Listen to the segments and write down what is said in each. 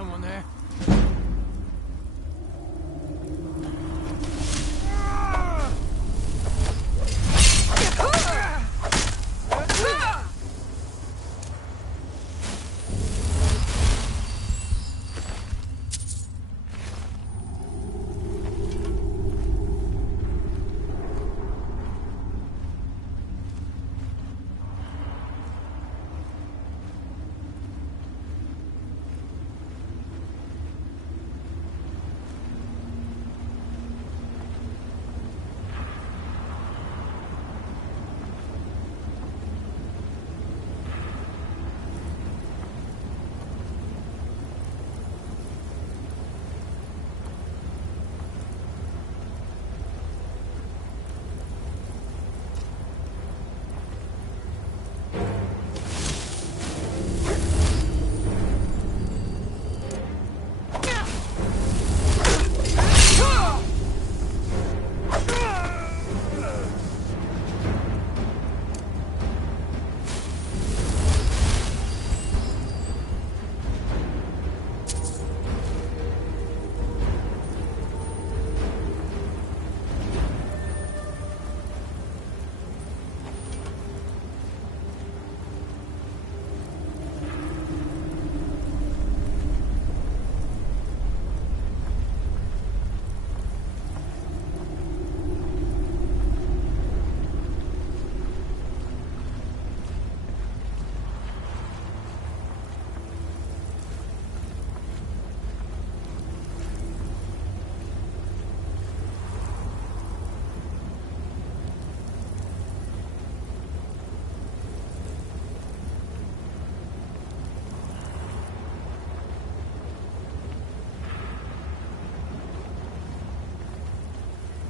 someone there?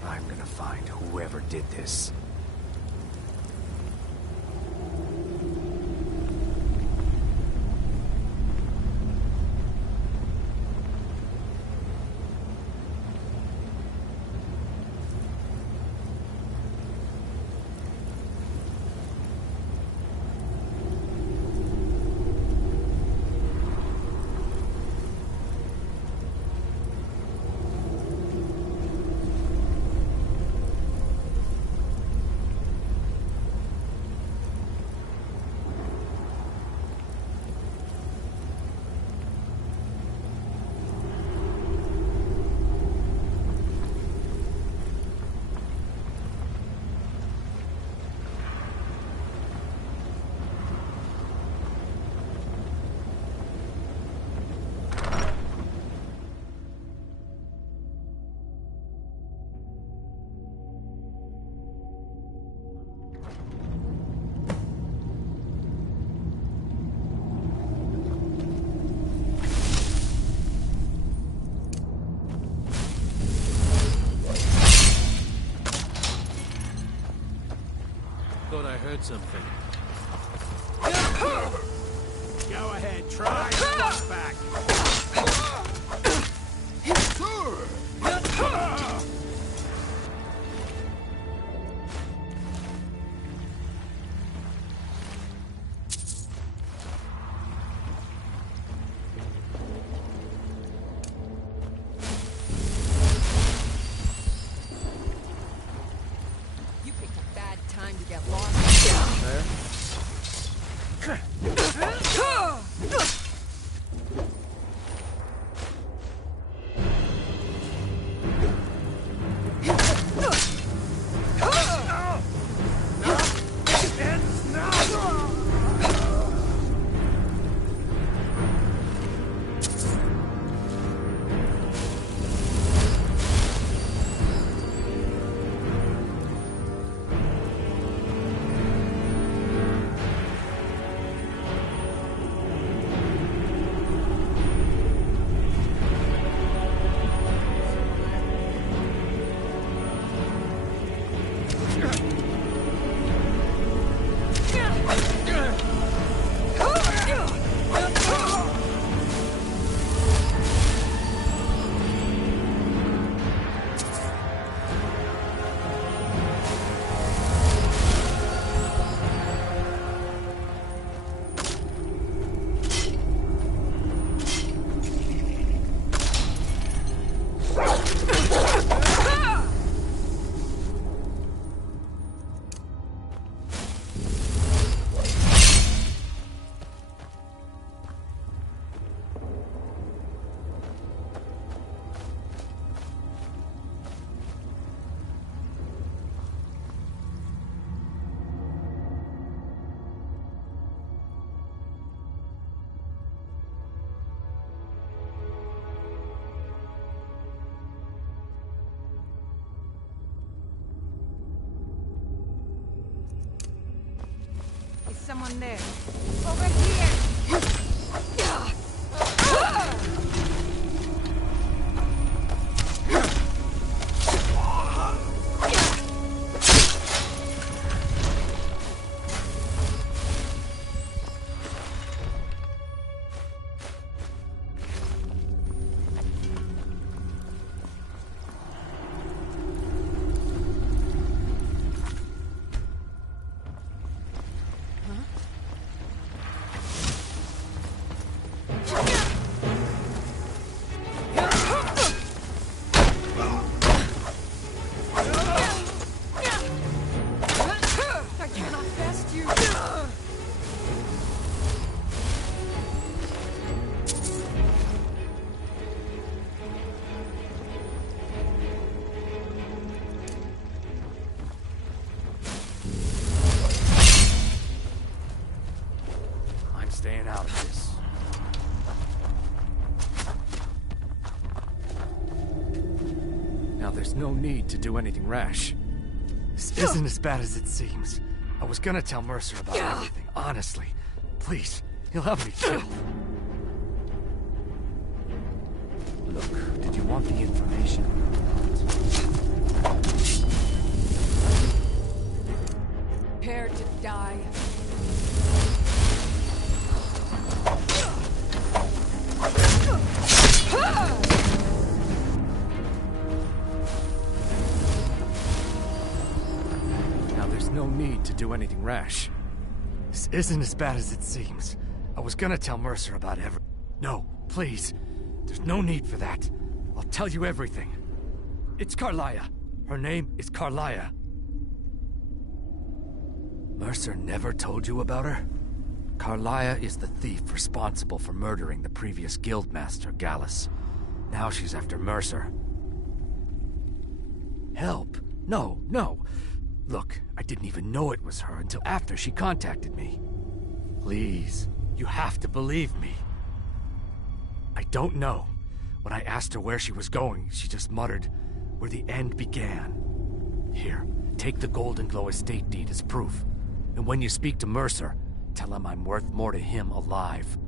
I'm gonna find whoever did this. Thought I heard something. Go ahead, try and back. You picked a bad time to get lost. There. someone there. Over here! Staying out of this. Now there's no need to do anything rash. This isn't as bad as it seems. I was gonna tell Mercer about everything, honestly. Please, he'll have me killed. Look, did you want the information? Prepare to die. Now there's no need to do anything rash. This isn't as bad as it seems. I was gonna tell Mercer about everything. No, please. There's no need for that. I'll tell you everything. It's Carlia. Her name is Carlia. Mercer never told you about her? Carlia is the thief responsible for murdering the previous guildmaster, Gallus. Now she's after Mercer. Help? No, no. Look, I didn't even know it was her until after she contacted me. Please, you have to believe me. I don't know. When I asked her where she was going, she just muttered, "Where the end began." Here, take the Golden Glow estate deed as proof. And when you speak to Mercer, tell him I'm worth more to him alive.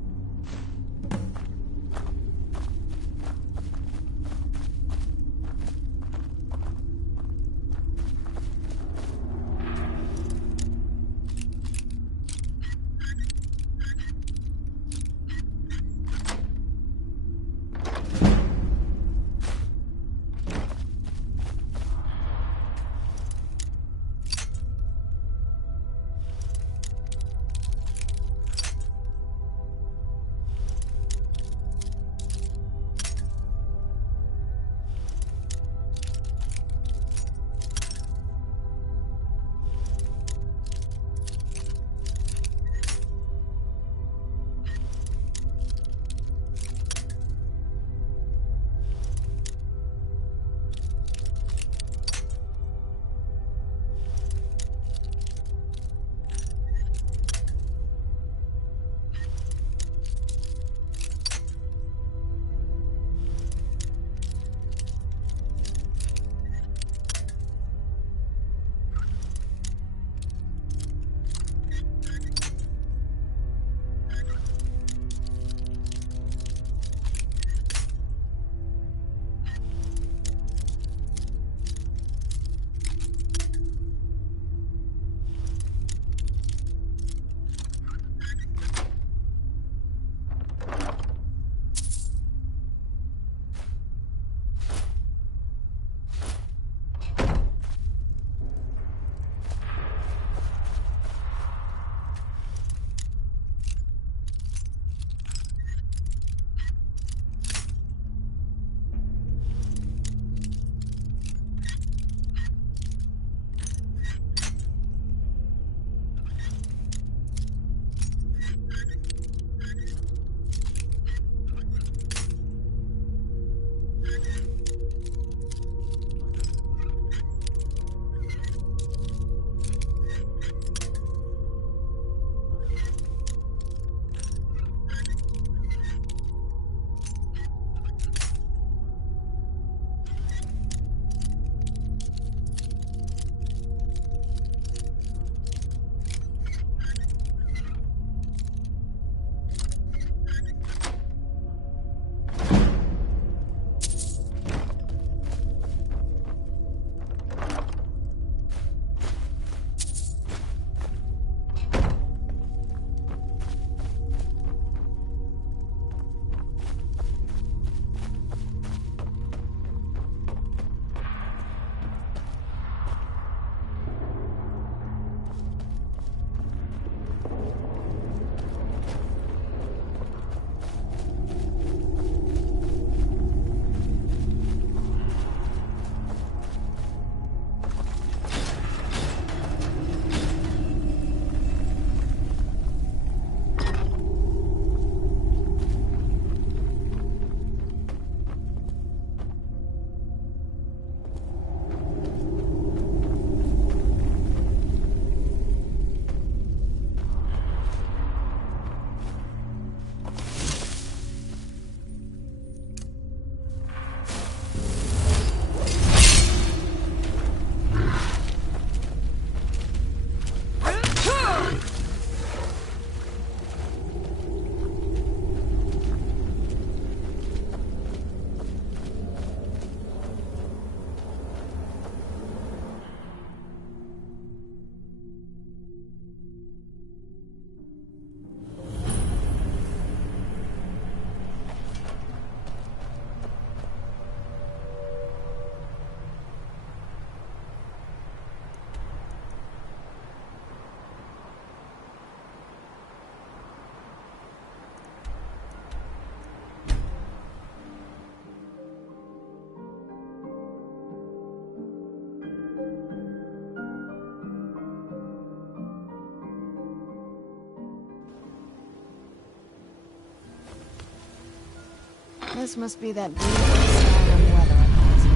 This must be that beautiful Skyrim weather I'm asking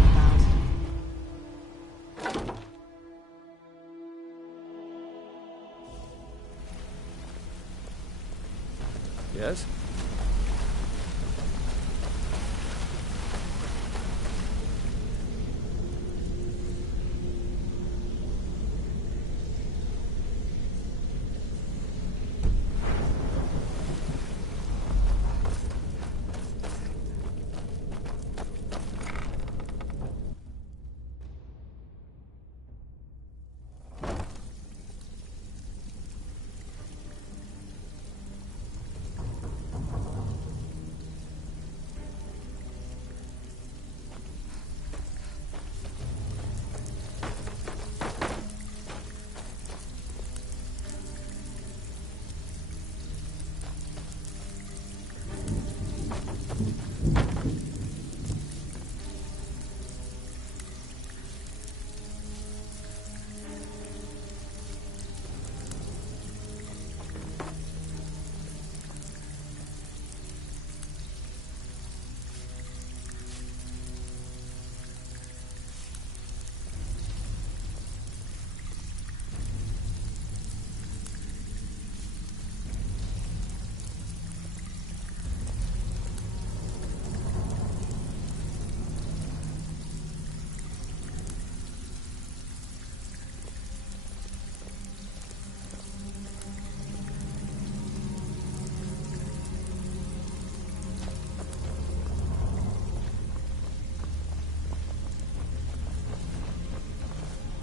about. Yes?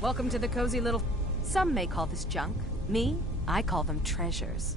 Welcome to the cozy little... Some may call this junk. Me, I call them treasures.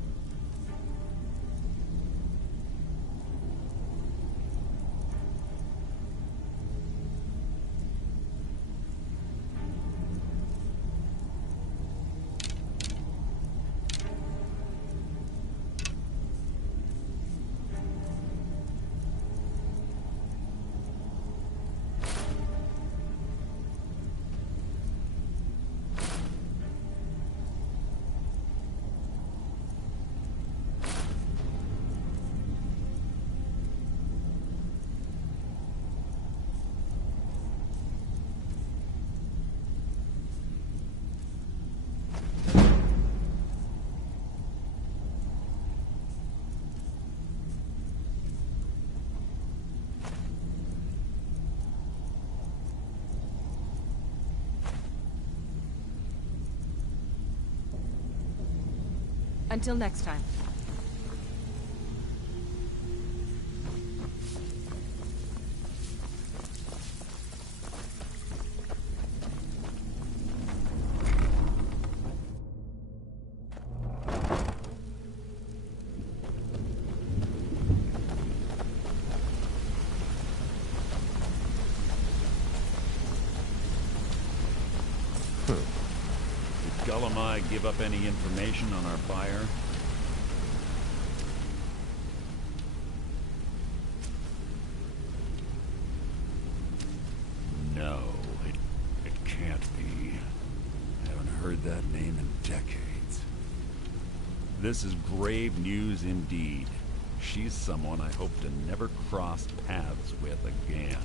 Until next time. Gullumai give up any information on our buyer? No, it can't be. I haven't heard that name in decades. This is grave news indeed. She's someone I hope to never cross paths with again.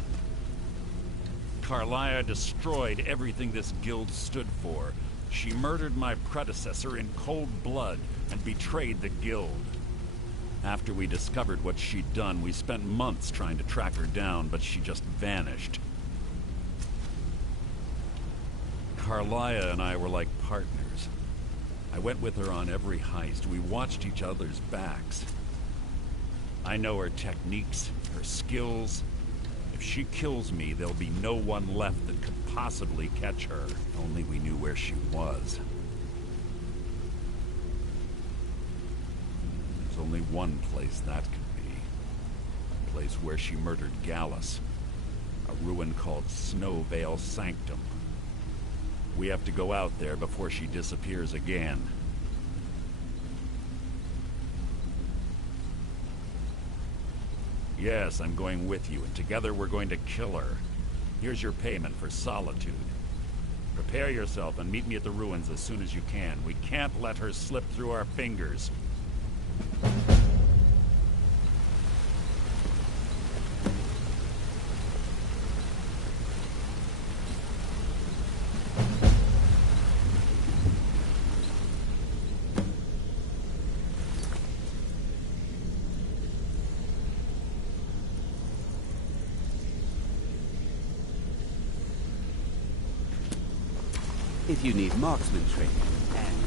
Carlia destroyed everything this guild stood for. She murdered my predecessor in cold blood and betrayed the guild. After we discovered what she'd done, we spent months trying to track her down, but she just vanished. Carlia and I were like partners. I went with her on every heist. We watched each other's backs. I know her techniques, her skills. If she kills me, there'll be no one left that could possibly catch her. If only we knew where she was. There's only one place that could be. A place where she murdered Gallus. A ruin called Snowvale Sanctum. We have to go out there before she disappears again. Yes, I'm going with you, and together we're going to kill her. Here's your payment for solitude. Prepare yourself and meet me at the ruins as soon as you can. We can't let her slip through our fingers. if you need marksman training. And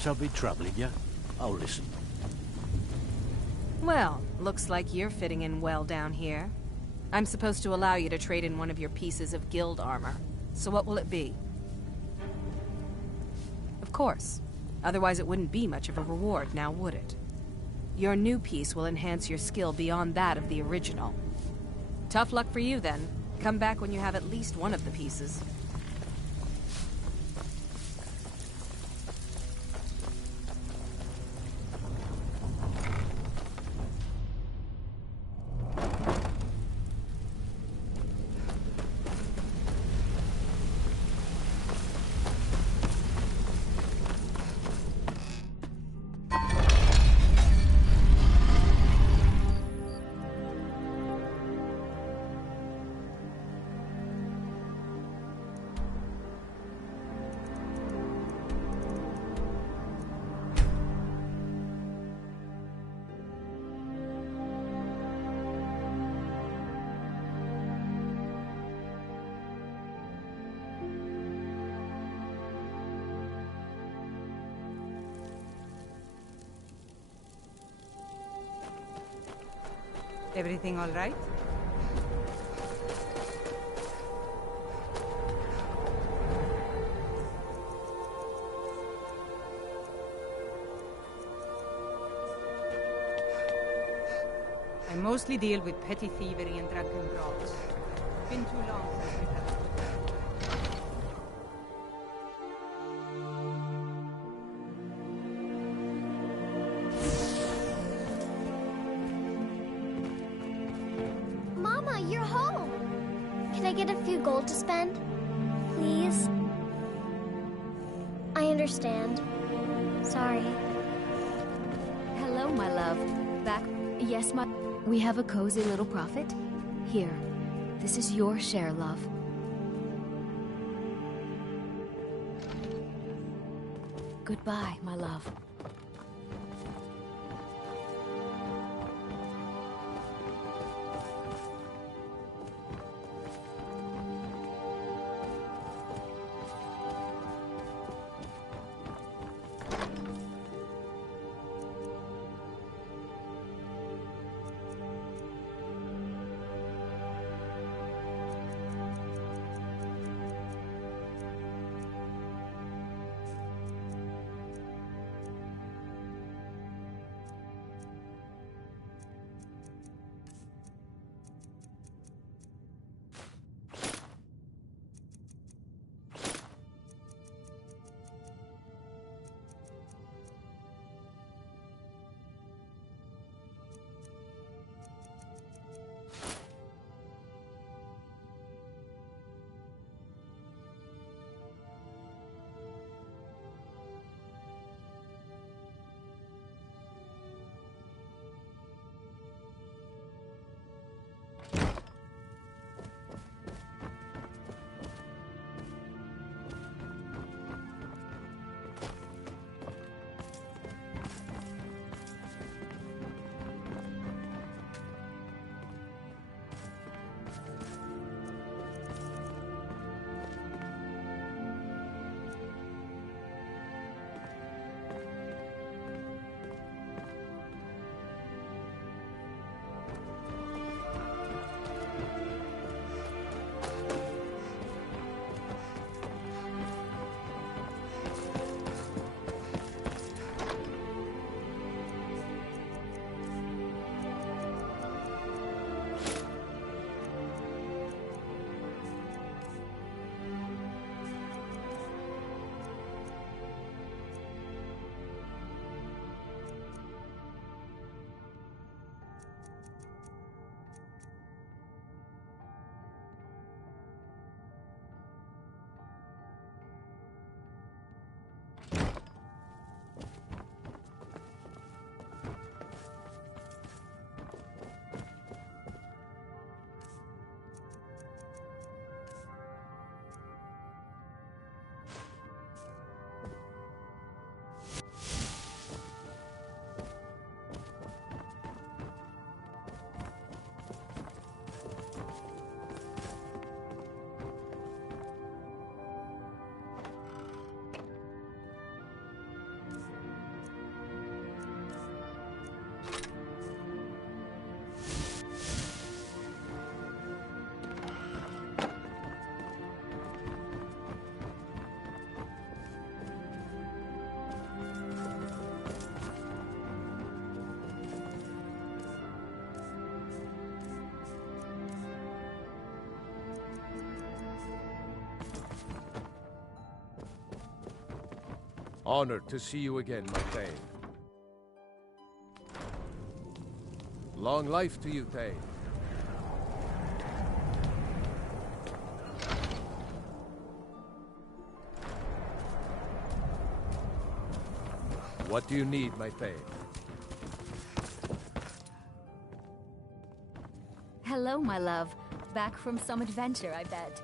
Shall be troubling you? I'll listen. Well, looks like you're fitting in well down here. I'm supposed to allow you to trade in one of your pieces of guild armor. So what will it be? Of course. Otherwise it wouldn't be much of a reward, now would it? Your new piece will enhance your skill beyond that of the original. Tough luck for you, then. Come back when you have at least one of the pieces. Everything all right? I mostly deal with petty thievery and drunken brawls. Been too long since we've had a good time. Mama, you're home! Can I get a few gold to spend? Please? I understand. Sorry. Hello, my love. Back? Yes, my... We have a cozy little profit. Here. This is your share, love. Goodbye, my love. Honored to see you again, my Thane. Long life to you, Thane. What do you need, my Thane? Hello, my love. Back from some adventure, I bet.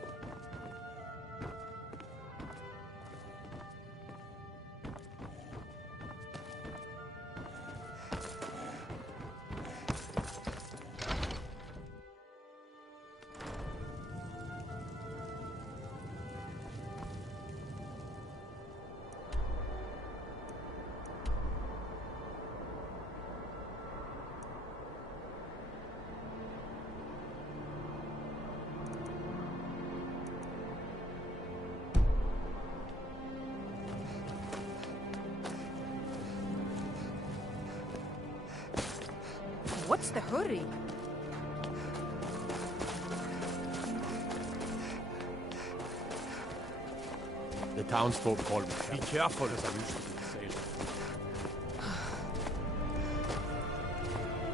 What's the hurry? The townsfolk call me. Be careful, as I used to be a sailor.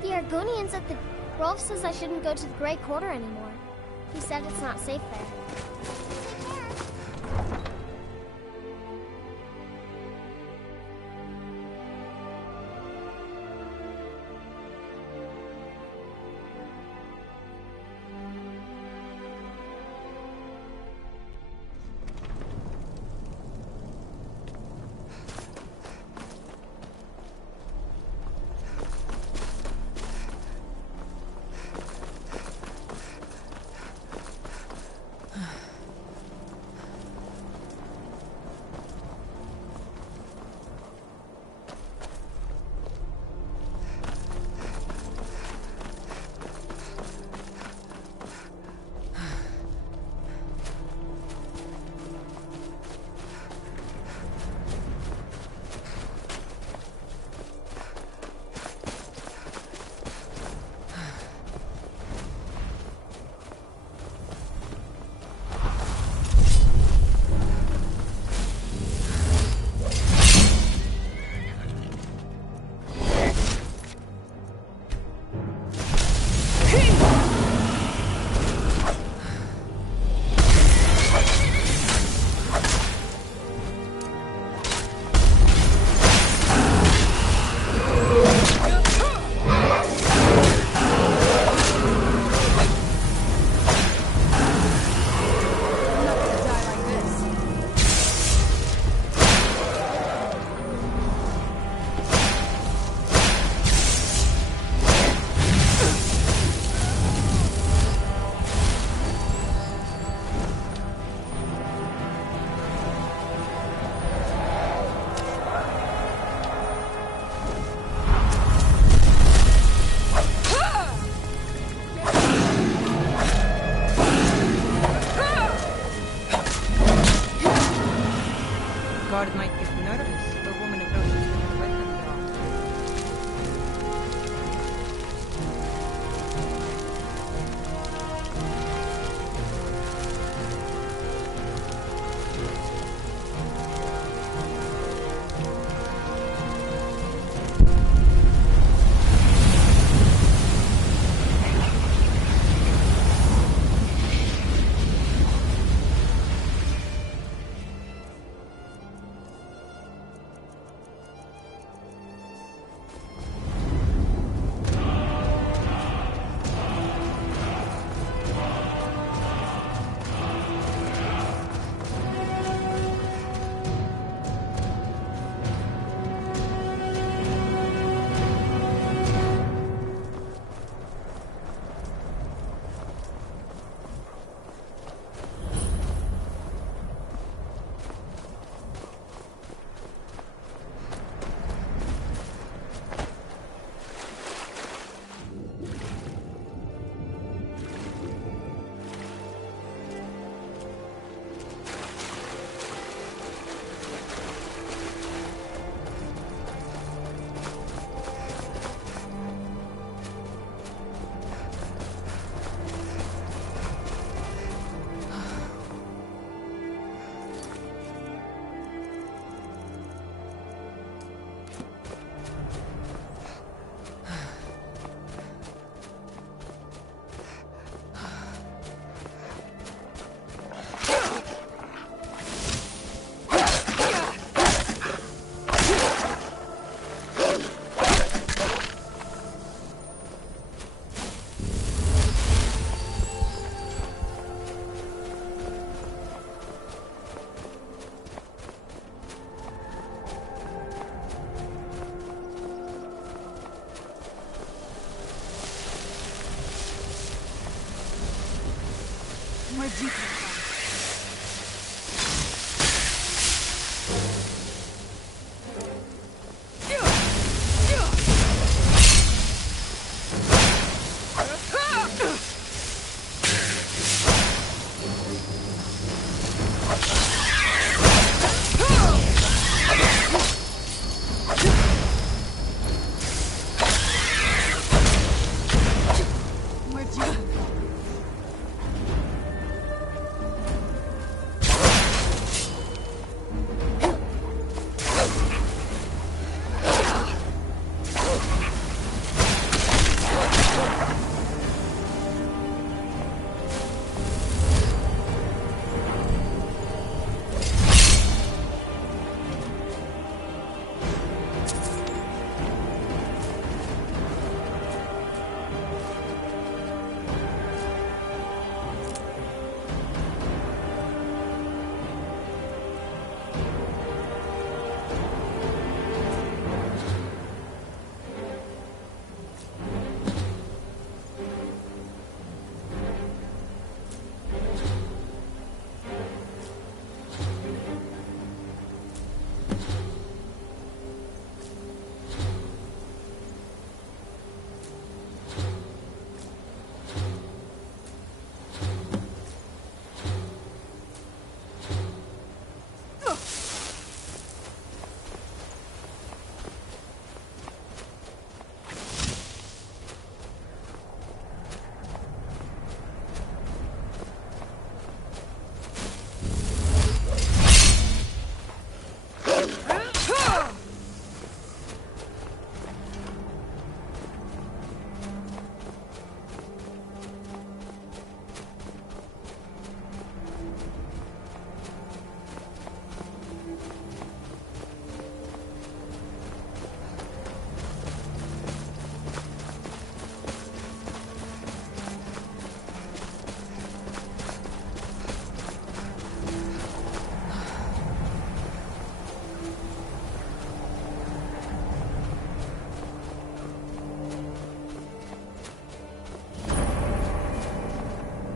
The Argonians at the Rolf says I shouldn't go to the Grey Quarter anymore. He said it's not safe there. Guard might get nervous. The woman approaches with a weapon drawn.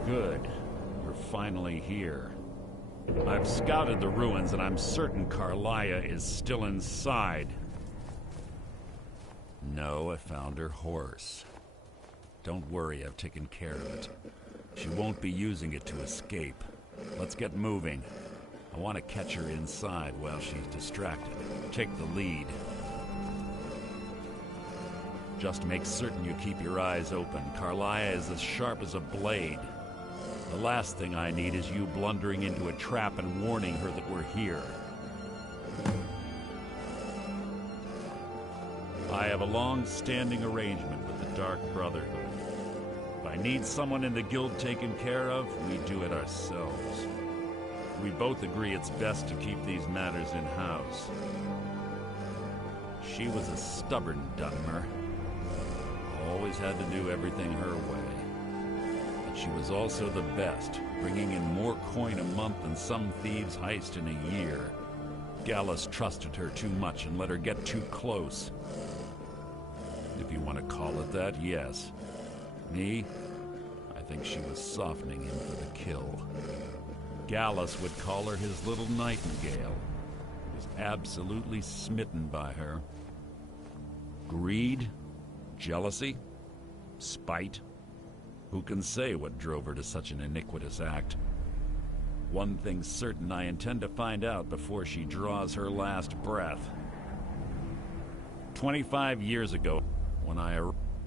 Good. We're finally here. I've scouted the ruins and I'm certain Carlia is still inside. No, I found her horse. Don't worry, I've taken care of it. She won't be using it to escape. Let's get moving. I want to catch her inside while she's distracted. Take the lead. Just make certain you keep your eyes open. Carlia is as sharp as a blade. The last thing I need is you blundering into a trap and warning her that we're here. I have a long-standing arrangement with the Dark Brotherhood. If I need someone in the guild taken care of, we do it ourselves. We both agree it's best to keep these matters in-house. She was a stubborn Dunmer. Always had to do everything her way. But she was also the best, bringing in more coin a month than some thieves heist in a year. Gallus trusted her too much and let her get too close. If you want to call it that, yes. Me? I think she was softening him for the kill. Gallus would call her his little nightingale. He was absolutely smitten by her. Greed? Jealousy? Spite? Who can say what drove her to such an iniquitous act? One thing's certain, I intend to find out before she draws her last breath. 25 years ago, when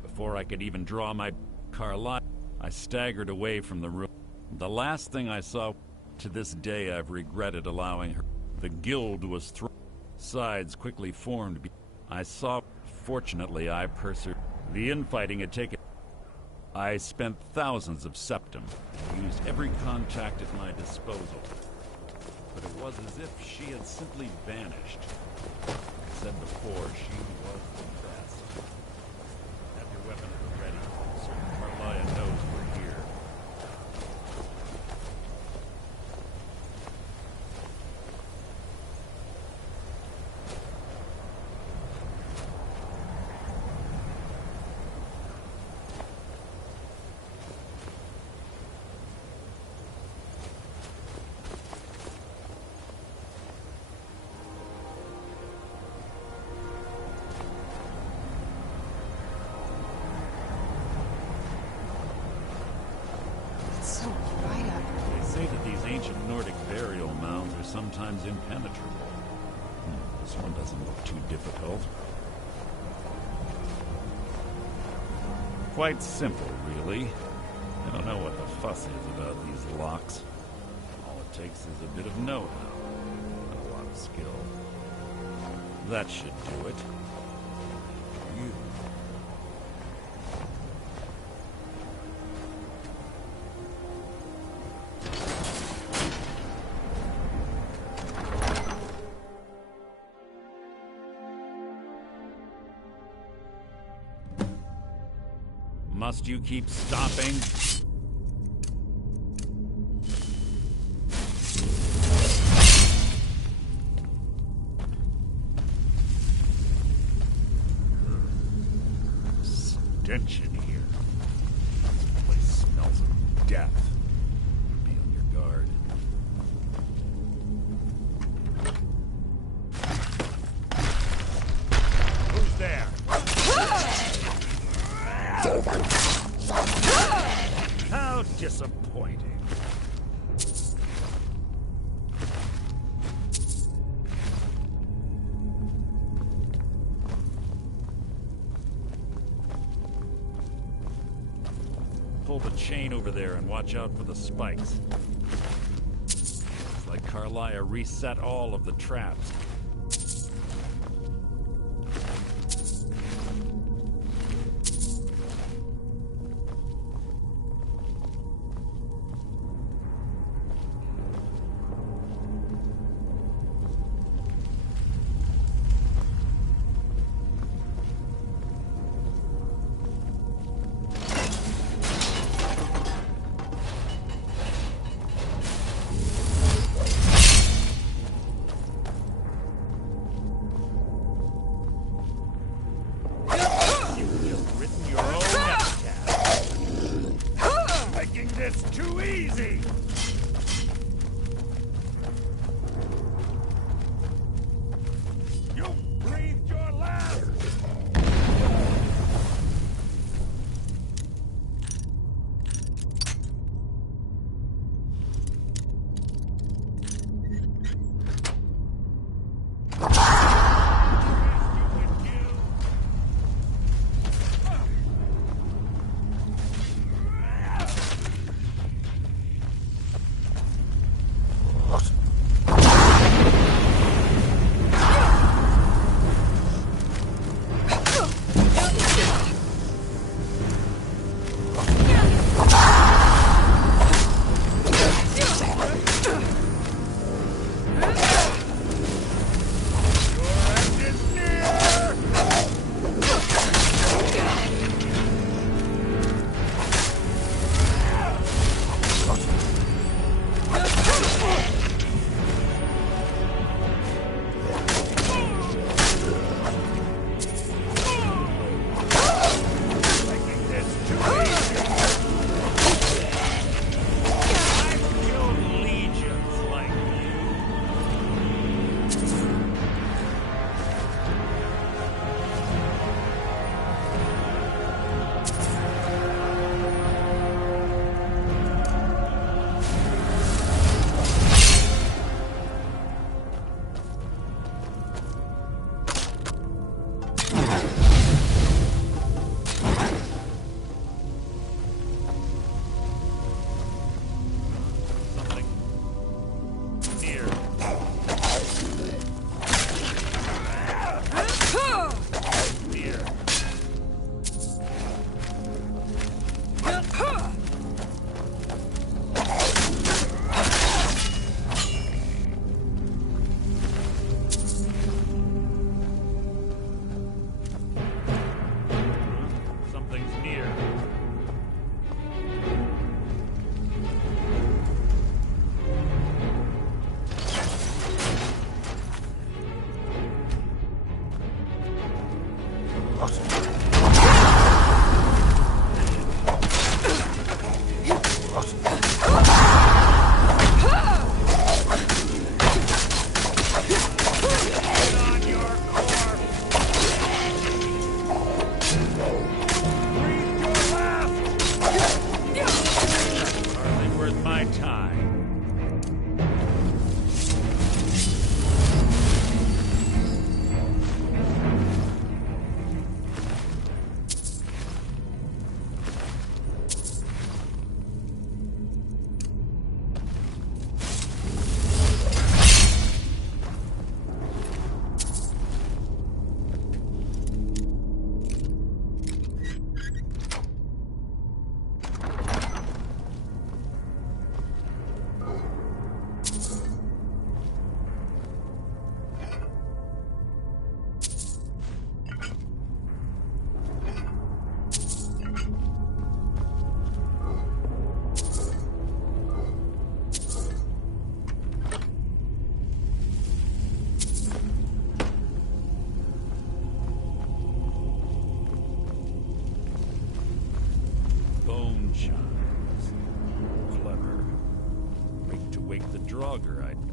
before I could even draw my Carlisle, I staggered away from the room. The last thing I saw, to this day I've regretted allowing her. The guild was thrown. Sides quickly formed. I saw, fortunately I persevered. The infighting had taken. I spent thousands of septum and used every contact at my disposal. But it was as if she had simply vanished. Like I said before, she was the best. Have your weapon at the ready. Certain Carlia knows we're here. sometimes impenetrable. This one doesn't look too difficult. Quite simple, really. I don't know what the fuss is about these locks. All it takes is a bit of know-how and a lot of skill. That should do it. You. Must you keep stopping? Stench in here. This place smells of death. Be on your guard. Who's there? How disappointing. Pull the chain over there and watch out for the spikes. It's like Carlia reset all of the traps.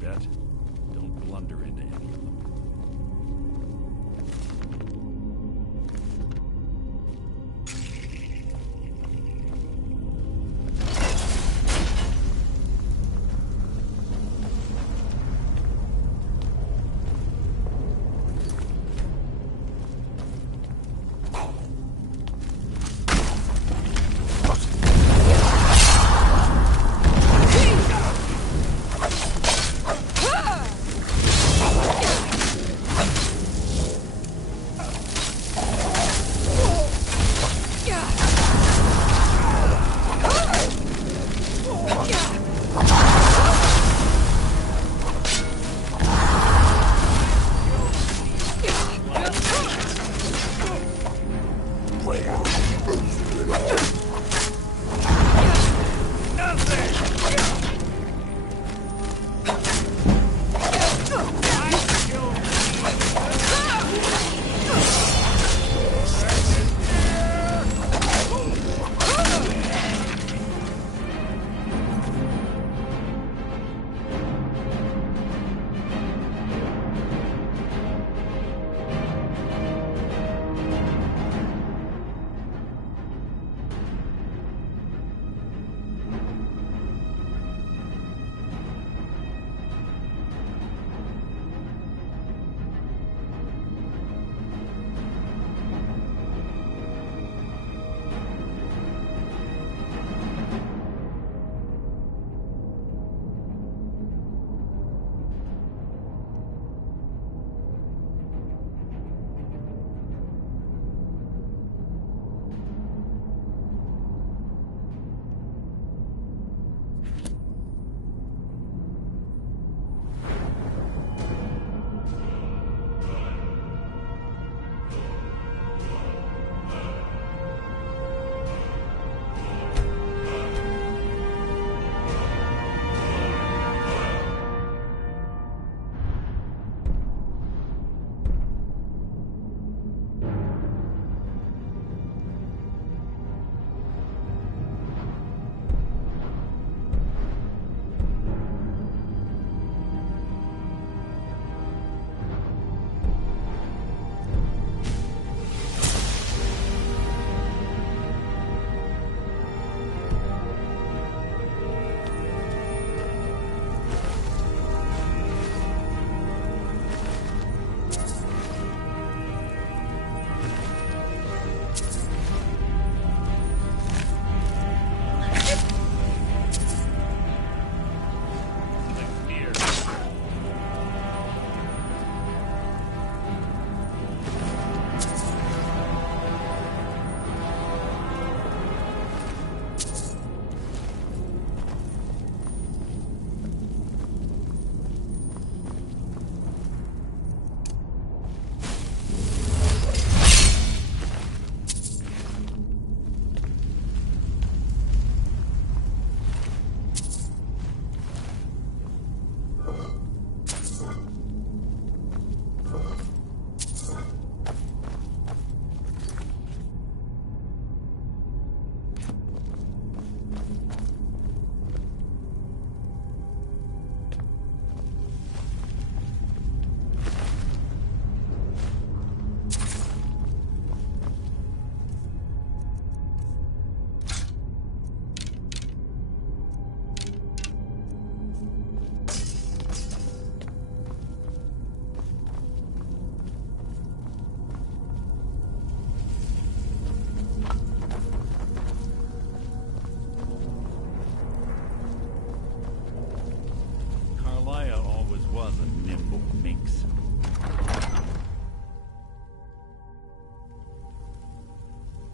bet. Don't blunder into any of them.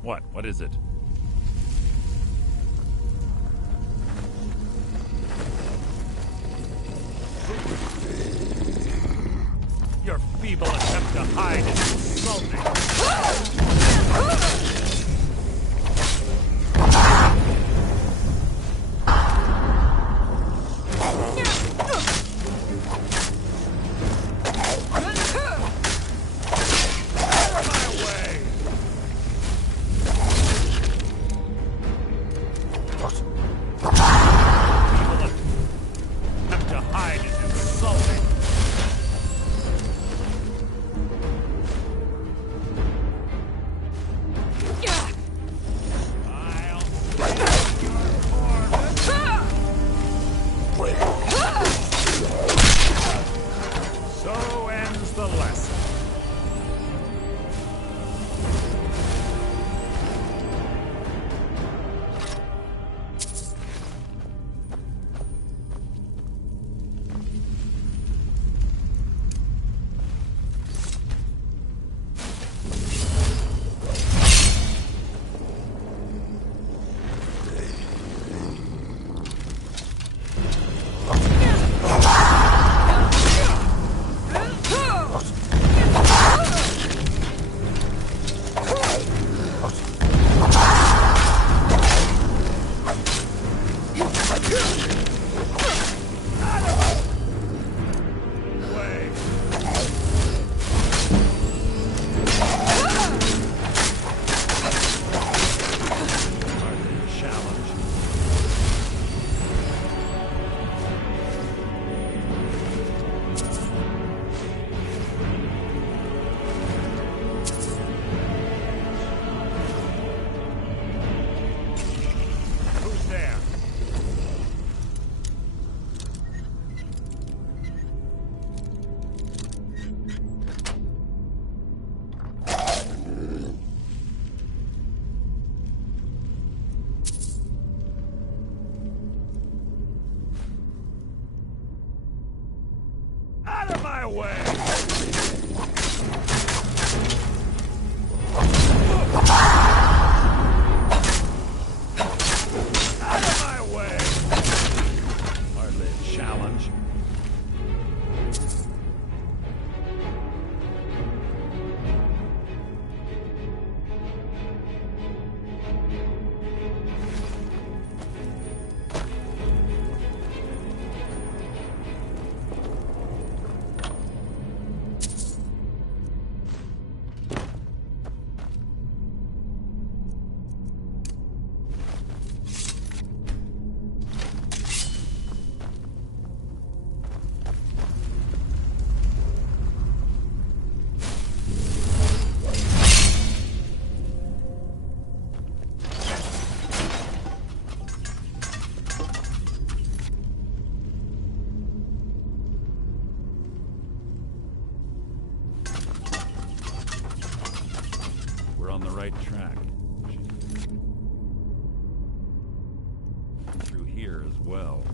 What? What is it? Your feeble attempt to hide is insulting. So ends the lesson. Out of my way! Out of my way! Hardly a challenge. We're on the right track. Through here as well.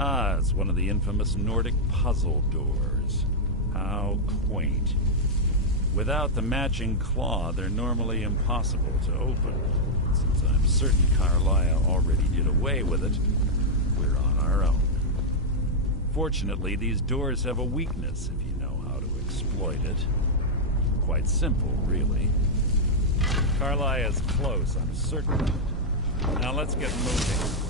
Ah, it's one of the infamous Nordic puzzle doors. How quaint. Without the matching claw, they're normally impossible to open. Since I'm certain Carlia already did away with it, we're on our own. Fortunately, these doors have a weakness if you know how to exploit it. Quite simple, really. Carlia is close, I'm certain of it. Now let's get moving.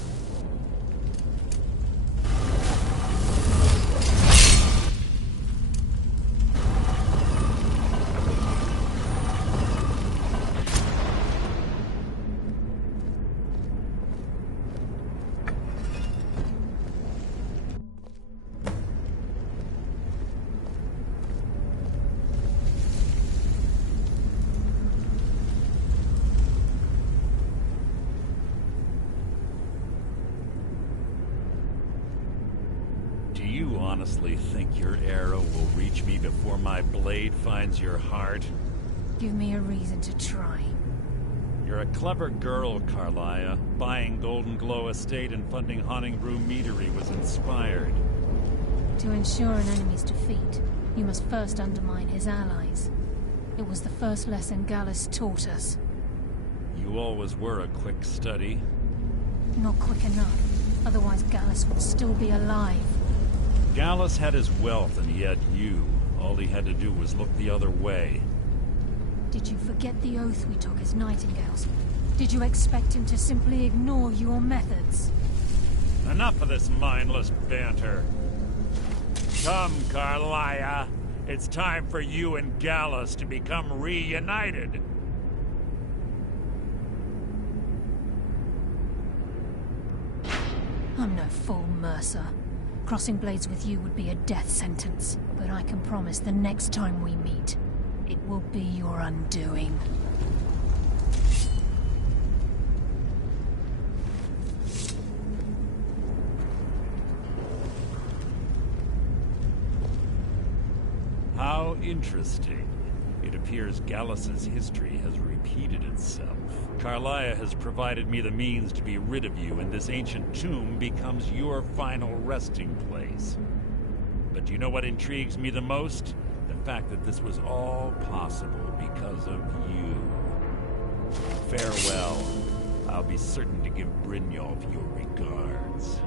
Honestly think your arrow will reach me before my blade finds your heart? Give me a reason to try. You're a clever girl, Carlia. Buying Golden Glow Estate and funding Haunting Brew Meadery was inspired. To ensure an enemy's defeat, you must first undermine his allies. It was the first lesson Gallus taught us. You always were a quick study. Not quick enough. Otherwise Gallus would still be alive. Gallus had his wealth, and he had you. All he had to do was look the other way. Did you forget the oath we took as nightingales? Did you expect him to simply ignore your methods? Enough of this mindless banter. Come, Carlia. It's time for you and Gallus to become reunited. I'm no fool, Mercer. Crossing blades with you would be a death sentence, but I can promise the next time we meet, it will be your undoing. How interesting. It appears Gallus's history has repeated itself. Carlia has provided me the means to be rid of you, and this ancient tomb becomes your final resting place. But do you know what intrigues me the most? The fact that this was all possible because of you. Farewell. I'll be certain to give Brienne your regards.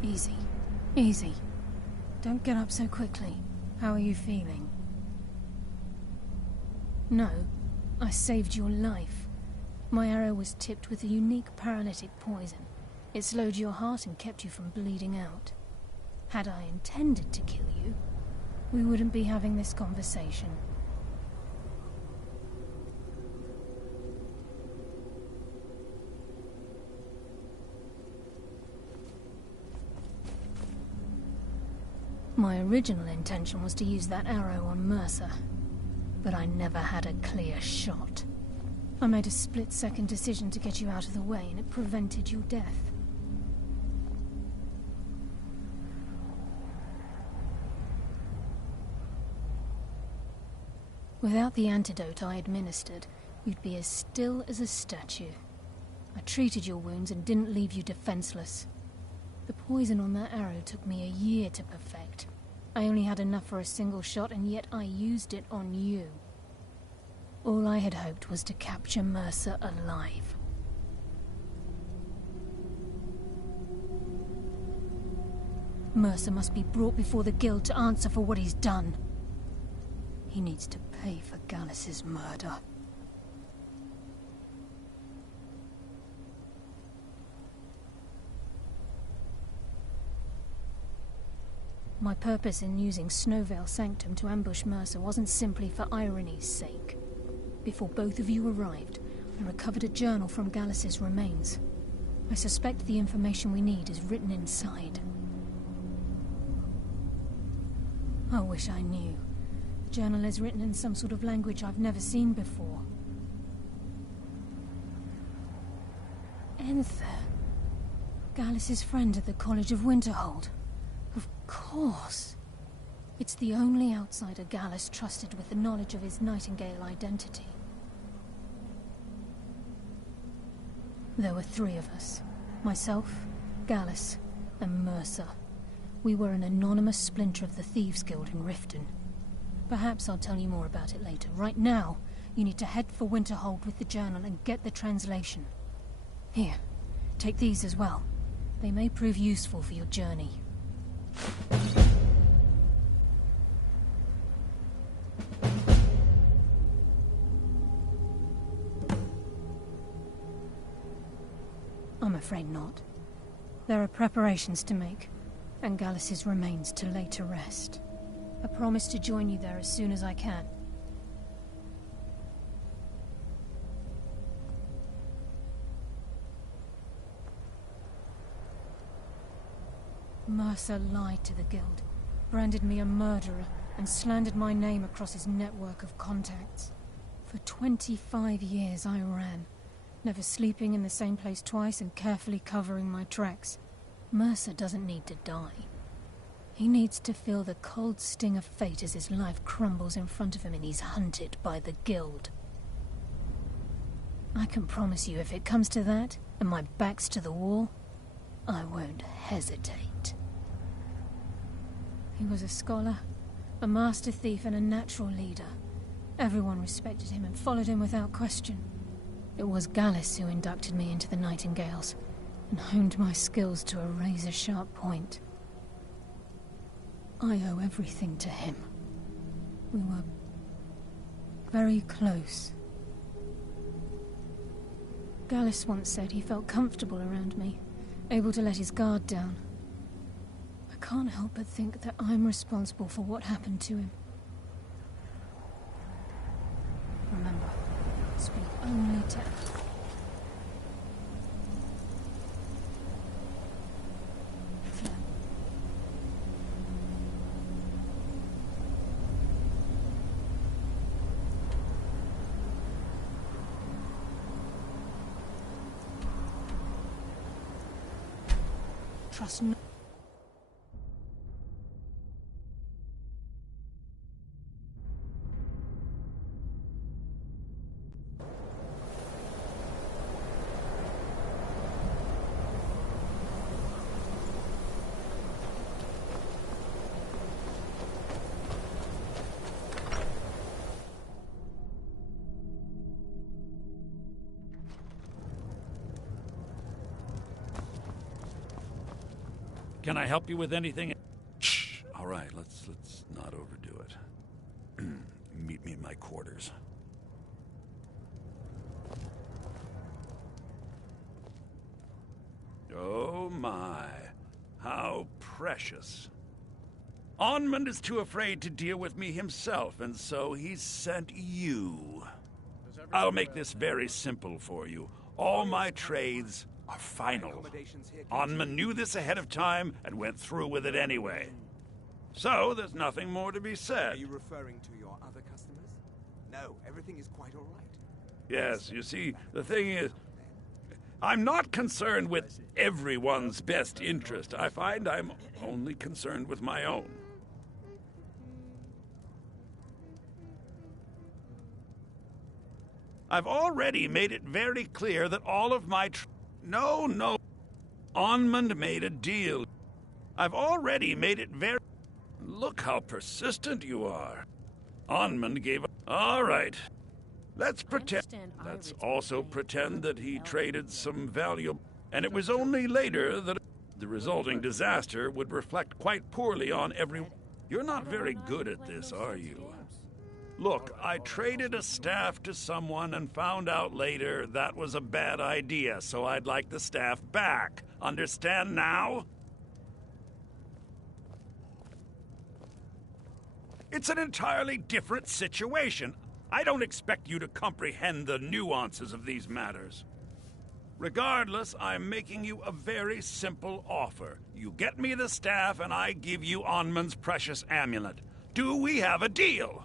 Easy. Easy. Don't get up so quickly. How are you feeling? No, I saved your life. My arrow was tipped with a unique paralytic poison. It slowed your heart and kept you from bleeding out. Had I intended to kill you, we wouldn't be having this conversation. My original intention was to use that arrow on Mercer, but I never had a clear shot. I made a split-second decision to get you out of the way, and it prevented your death. Without the antidote I administered, you'd be as still as a statue. I treated your wounds and didn't leave you defenseless. The poison on that arrow took me a year to perfect. I only had enough for a single shot, and yet I used it on you. All I had hoped was to capture Mercer alive. Mercer must be brought before the Guild to answer for what he's done. He needs to pay for Gallus's murder. My purpose in using Snowvale Sanctum to ambush Mercer wasn't simply for irony's sake. Before both of you arrived, I recovered a journal from Gallus's remains. I suspect the information we need is written inside. I wish I knew. The journal is written in some sort of language I've never seen before. Enther. Gallus' friend at the College of Winterhold. Of course. It's the only outsider Gallus trusted with the knowledge of his Nightingale identity. There were 3 of us. Myself, Gallus, and Mercer. We were an anonymous splinter of the Thieves' Guild in Riften. Perhaps I'll tell you more about it later. Right now, you need to head for Winterhold with the journal and get the translation. Here, take these as well. They may prove useful for your journey. I'm afraid not. There are preparations to make, and Gallus' remains to lay to rest. I promise to join you there as soon as I can. Mercer lied to the Guild, branded me a murderer, and slandered my name across his network of contacts. For 25 years I ran, never sleeping in the same place twice and carefully covering my tracks. Mercer doesn't need to die. He needs to feel the cold sting of fate as his life crumbles in front of him and he's hunted by the Guild. I can promise you if it comes to that, and my back's to the wall, I won't hesitate. He was a scholar, a master thief and a natural leader. Everyone respected him and followed him without question. It was Gallus who inducted me into the Nightingales and honed my skills to a razor-sharp point. I owe everything to him. We were very close. Gallus once said he felt comfortable around me, able to let his guard down. I can't help but think that I'm responsible for what happened to him. Remember, speak only to... Trust no... Can I help you with anything? Shh. All right, let's not overdo it. Meet me in my quarters. Oh my, how precious. Onmund is too afraid to deal with me himself, and so he's sent you. I'll make this very simple for you. All my trades are final. Onmund knew this ahead of time and went through with it anyway. So, there's nothing more to be said. Are you referring to your other customers? No, everything is quite all right. Yes, you see, the thing is, I'm not concerned with everyone's best interest. I find I'm only concerned with my own. I've already made it very clear that all of my No. Onmund made a deal. I've already made it very... Look how persistent you are. Onmund gave up... All right. Let's pretend... Let's also pretend that he traded some valuable... And it was only later that the resulting disaster would reflect quite poorly on everyone. You're not very good at this, are you? Look, I traded a staff to someone and found out later that was a bad idea, so I'd like the staff back. Understand now? It's an entirely different situation. I don't expect you to comprehend the nuances of these matters. Regardless, I'm making you a very simple offer. You get me the staff and I give you Onmund's precious amulet. Do we have a deal?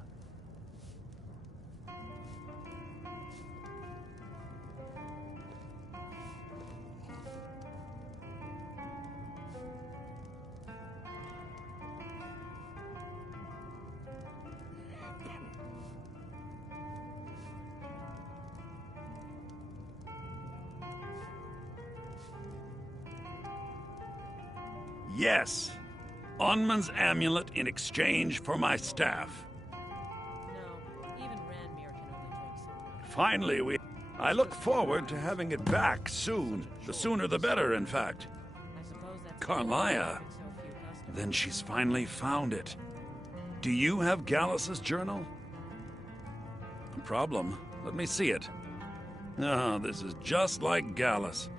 Yes. Onman's amulet in exchange for my staff. No, even Ranmir can only drink so much. Finally, I look forward to having it back soon. The sooner the better, in fact. I suppose that's Carlia. so few customers. Then she's finally found it. Do you have Gallus's journal? No problem. Let me see it. Ah, this is just like Gallus.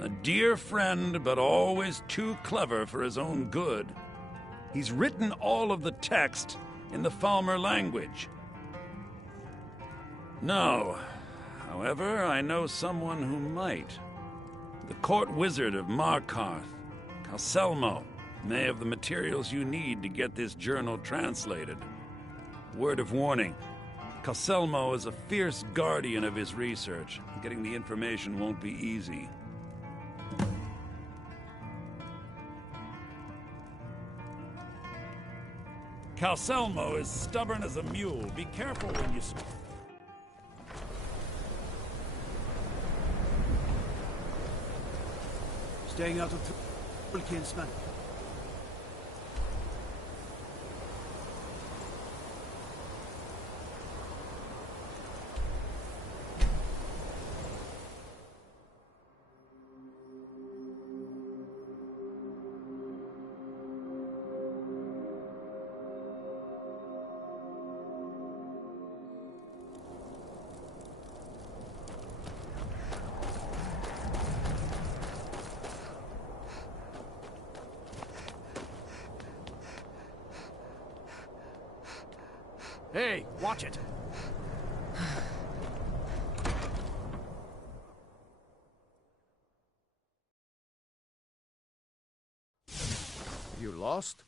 A dear friend, but always too clever for his own good. He's written all of the text in the Falmer language. No. However, I know someone who might. The court wizard of Markarth, Calselmo, may have the materials you need to get this journal translated. Word of warning. Calselmo is a fierce guardian of his research. Getting the information won't be easy. Calselmo is stubborn as a mule. Be careful when you speak. Staying out of trouble, kinsman. Hey, watch it. You lost?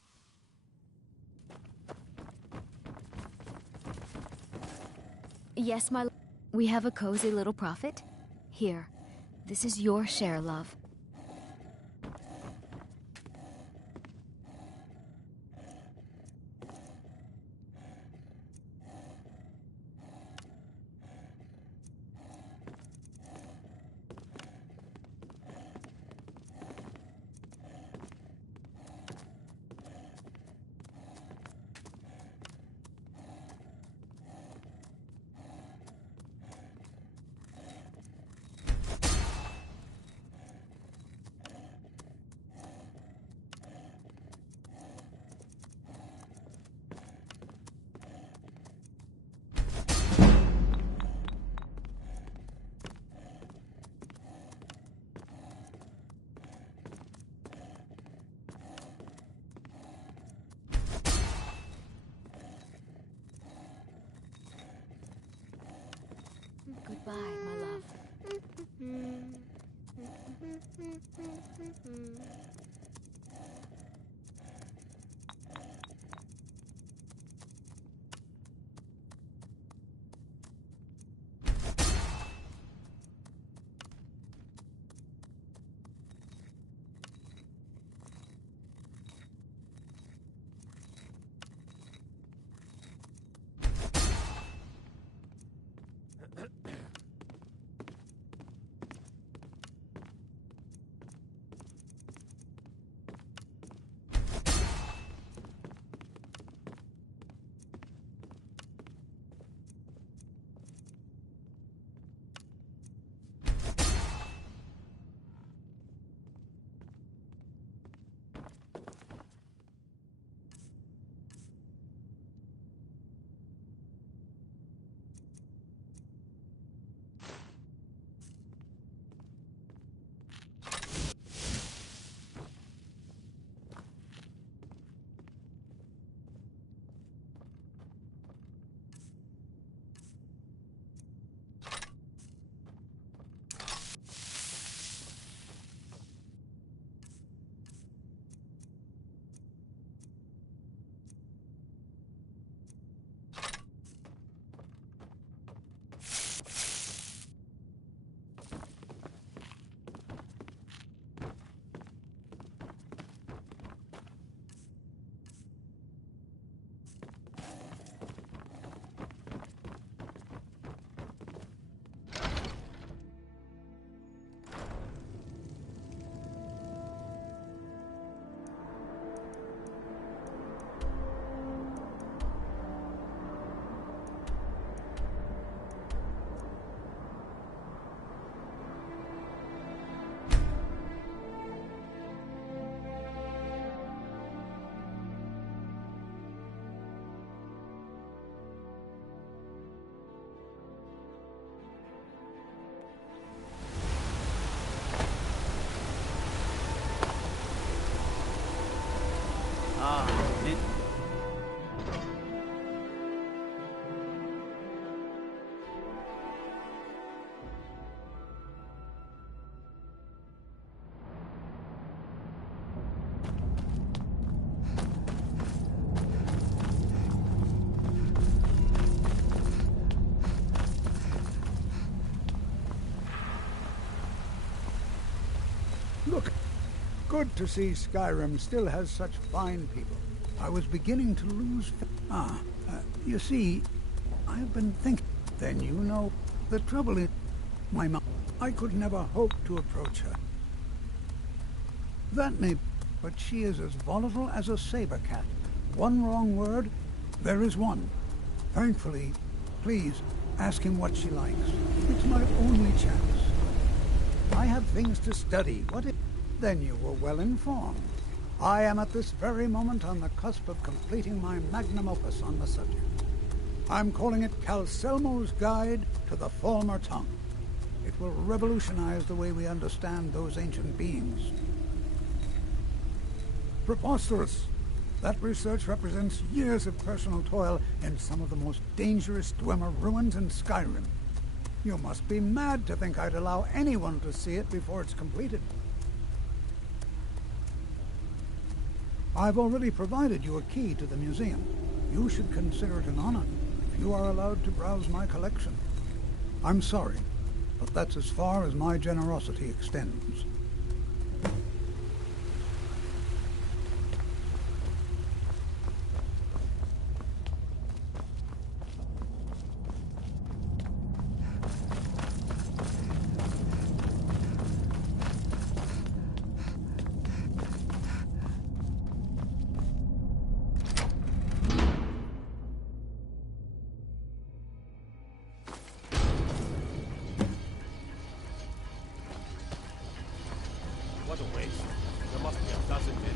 Yes, my... We have a cozy little prophet. Here, this is your share, love. Goodbye, my love. Look, good to see Skyrim still has such fine people. I was beginning to lose... you see, I've been thinking... Then you know, the trouble is... My mom... I could never hope to approach her. That may... But she is as volatile as a saber cat. One wrong word, there is one. Thankfully, please, ask him what she likes. It's my only chance. I have things to study. What if... Then you were well informed. I am at this very moment on the cusp of completing my magnum opus on the subject. I'm calling it Calcelmo's Guide to the Falmer Tongue. It will revolutionize the way we understand those ancient beings. Preposterous! That research represents years of personal toil in some of the most dangerous Dwemer ruins in Skyrim. You must be mad to think I'd allow anyone to see it before it's completed. I've already provided you a key to the museum. You should consider it an honor if you are allowed to browse my collection. I'm sorry, but that's as far as my generosity extends. What a waste. There must be a dozen men.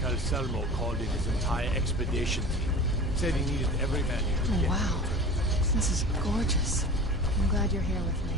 Calcelmo called in his entire expedition team. Said he needed every man he could get. Wow. This is gorgeous. I'm glad you're here with me.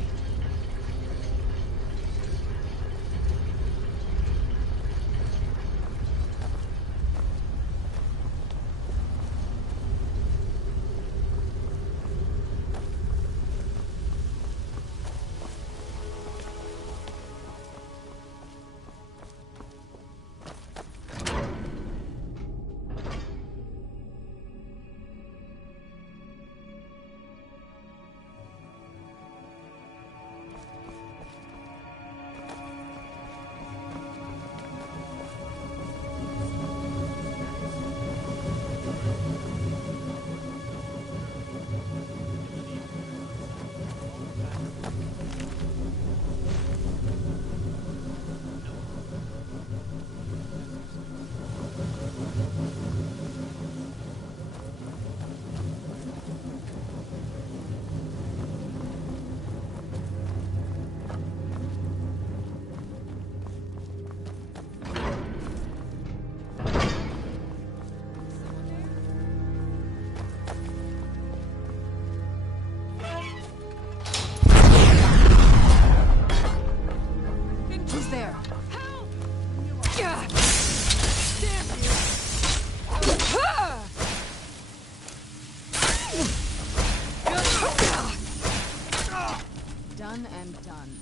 Done and done.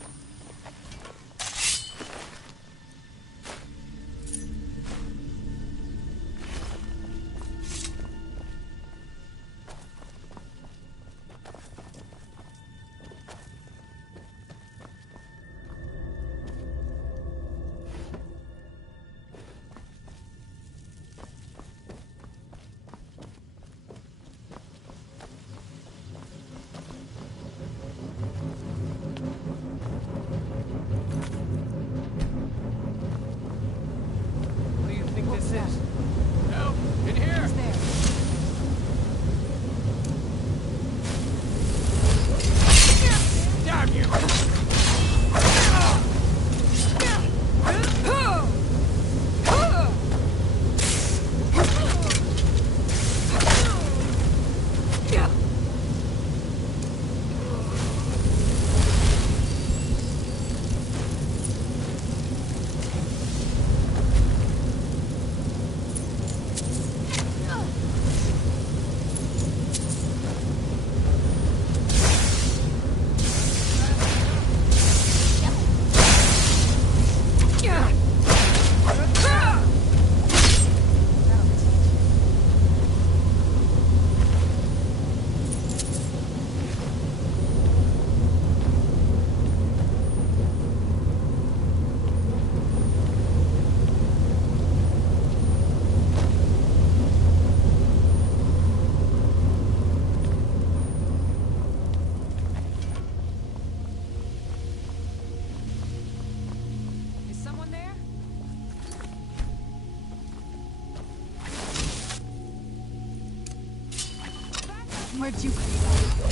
Where'd you come from?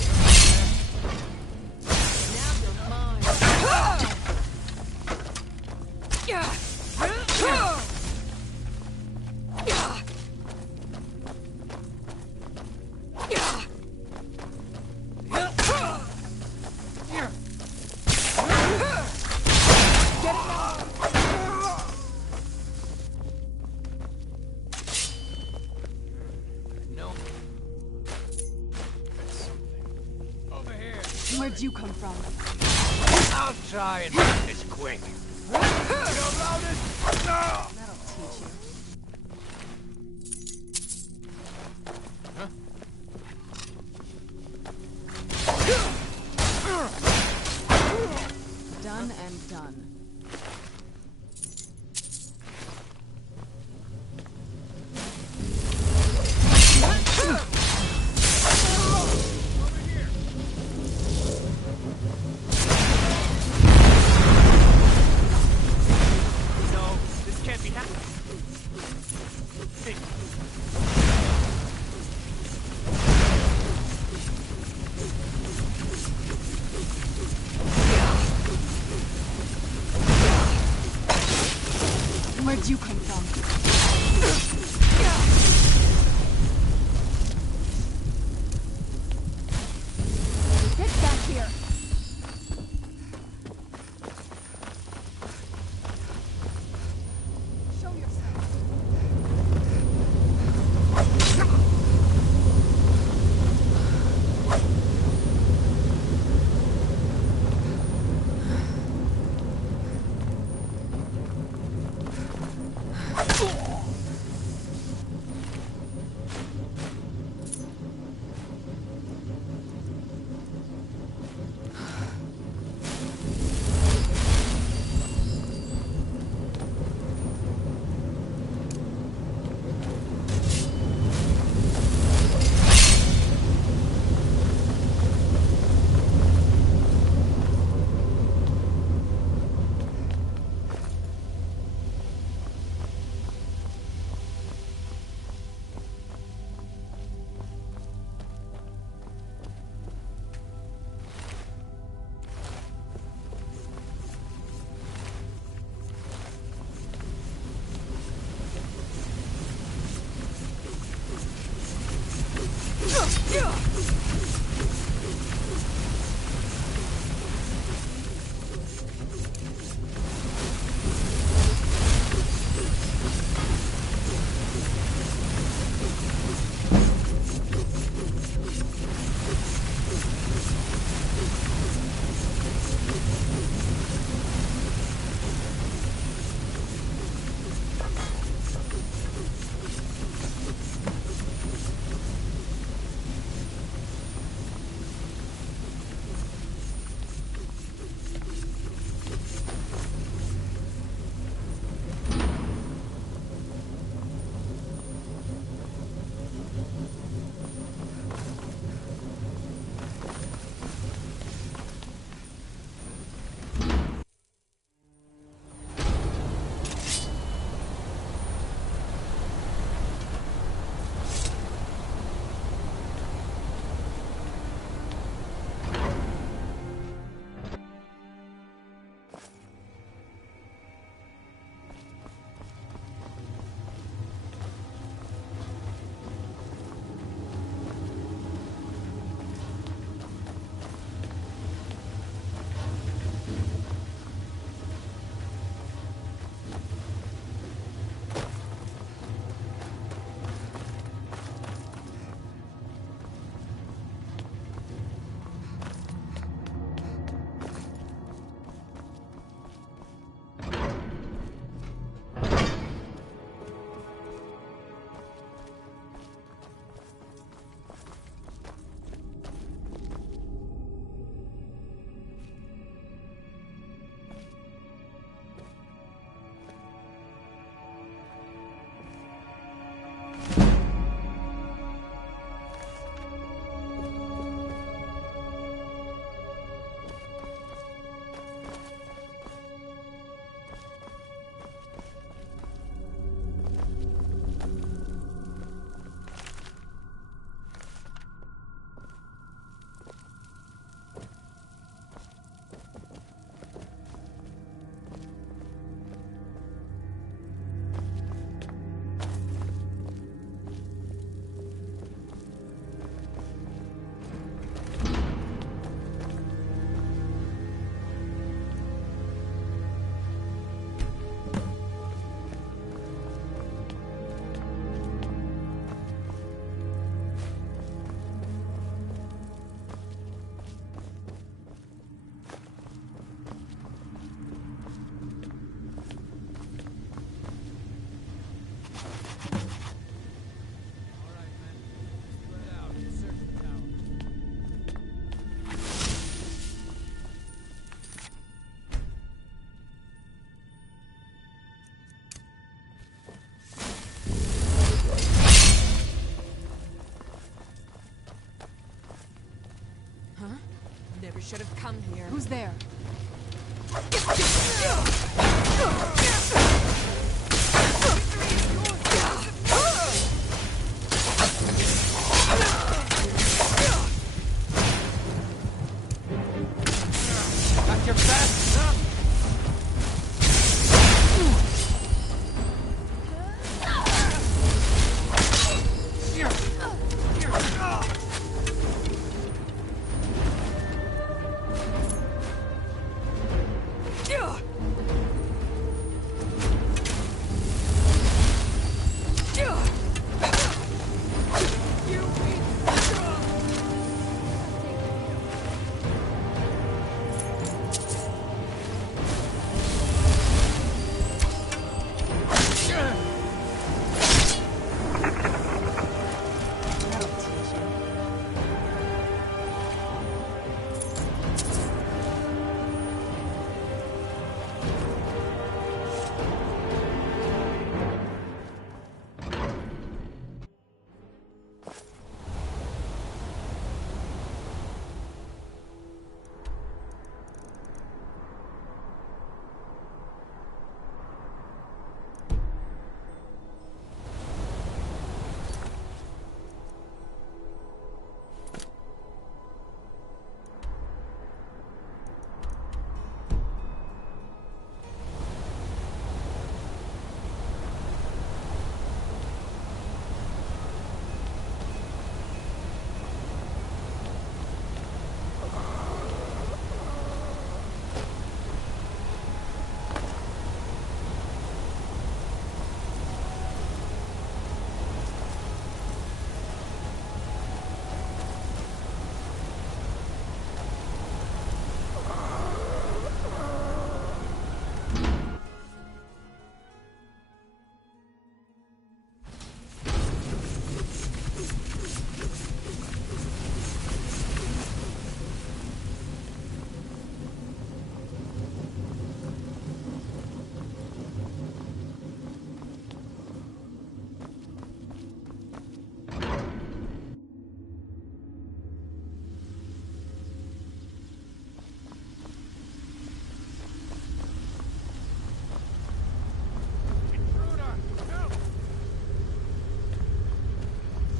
Now you're mine. Where'd you come from? I'll try and make this quick. That'll teach you. Done and done. Where'd you come from? Get back here! Show yourself. should have come here. Who's there? Got your back, huh?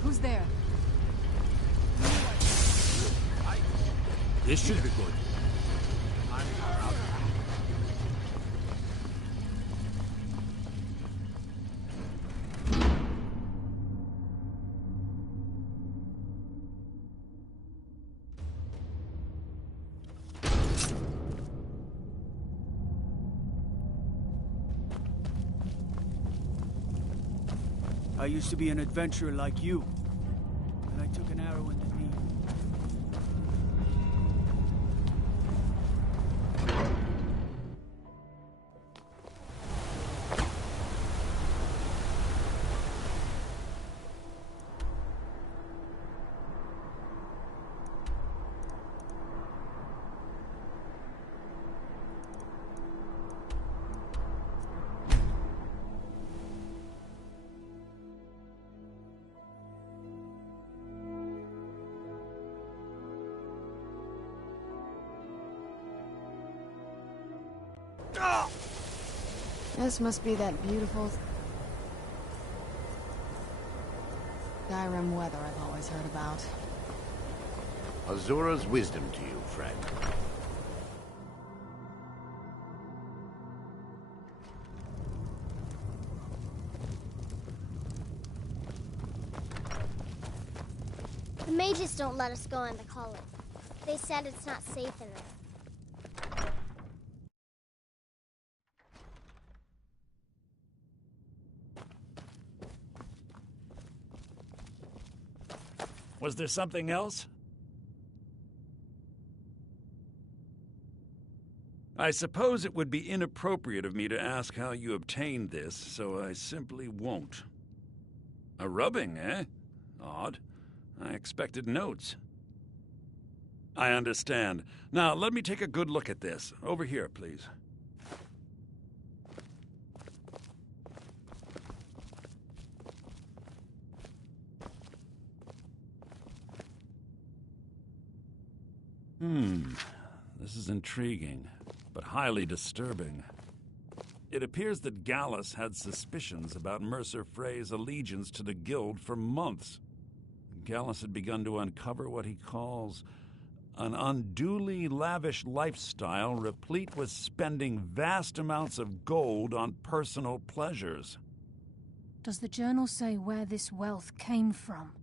Who's there? This should be good. I used to be an adventurer like you, and I took an arrow in the knee. This must be that beautiful Skyrim weather I've always heard about. Azura's wisdom to you, friend. The mages don't let us go in the collar. They said it's not safe in there. Was there something else? I suppose it would be inappropriate of me to ask how you obtained this, so I simply won't. A rubbing, eh? Odd. I expected notes. I understand. Now, let me take a good look at this. Over here, please. This is intriguing, but highly disturbing. It appears that Gallus had suspicions about Mercer Frey's allegiance to the Guild for months. Gallus had begun to uncover what he calls an unduly lavish lifestyle replete with spending vast amounts of gold on personal pleasures. Does the journal say where this wealth came from?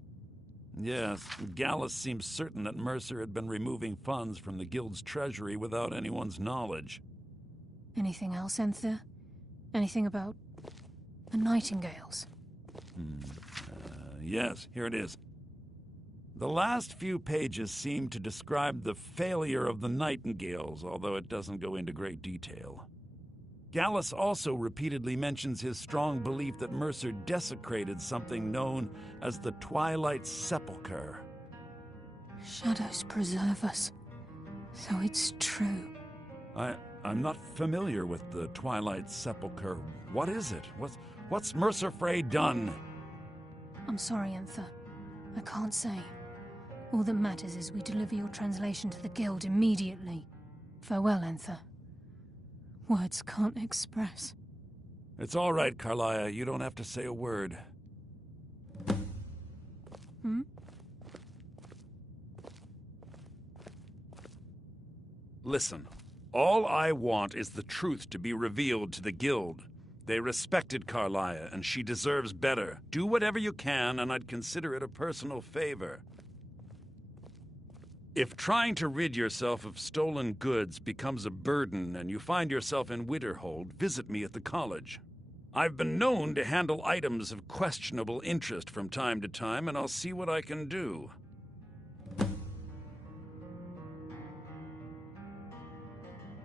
Yes, Gallus seems certain that Mercer had been removing funds from the Guild's treasury without anyone's knowledge. Anything else, Enther? Anything about the Nightingales? Yes, here it is. The last few pages seem to describe the failure of the Nightingales, although it doesn't go into great detail. Gallus also repeatedly mentions his strong belief that Mercer desecrated something known as the Twilight Sepulchre. Shadows preserve us. So it's true. I'm not familiar with the Twilight Sepulchre. What is it? What's Mercer Frey done? I'm sorry, Enther. I can't say. All that matters is we deliver your translation to the Guild immediately. Farewell, Enther. Words can't express. It's all right, Carlia. You don't have to say a word. Listen, all I want is the truth to be revealed to the Guild. They respected Carlia, and she deserves better. Do whatever you can, and I'd consider it a personal favor. If trying to rid yourself of stolen goods becomes a burden and you find yourself in Winterhold, visit me at the college. I've been known to handle items of questionable interest from time to time, and I'll see what I can do.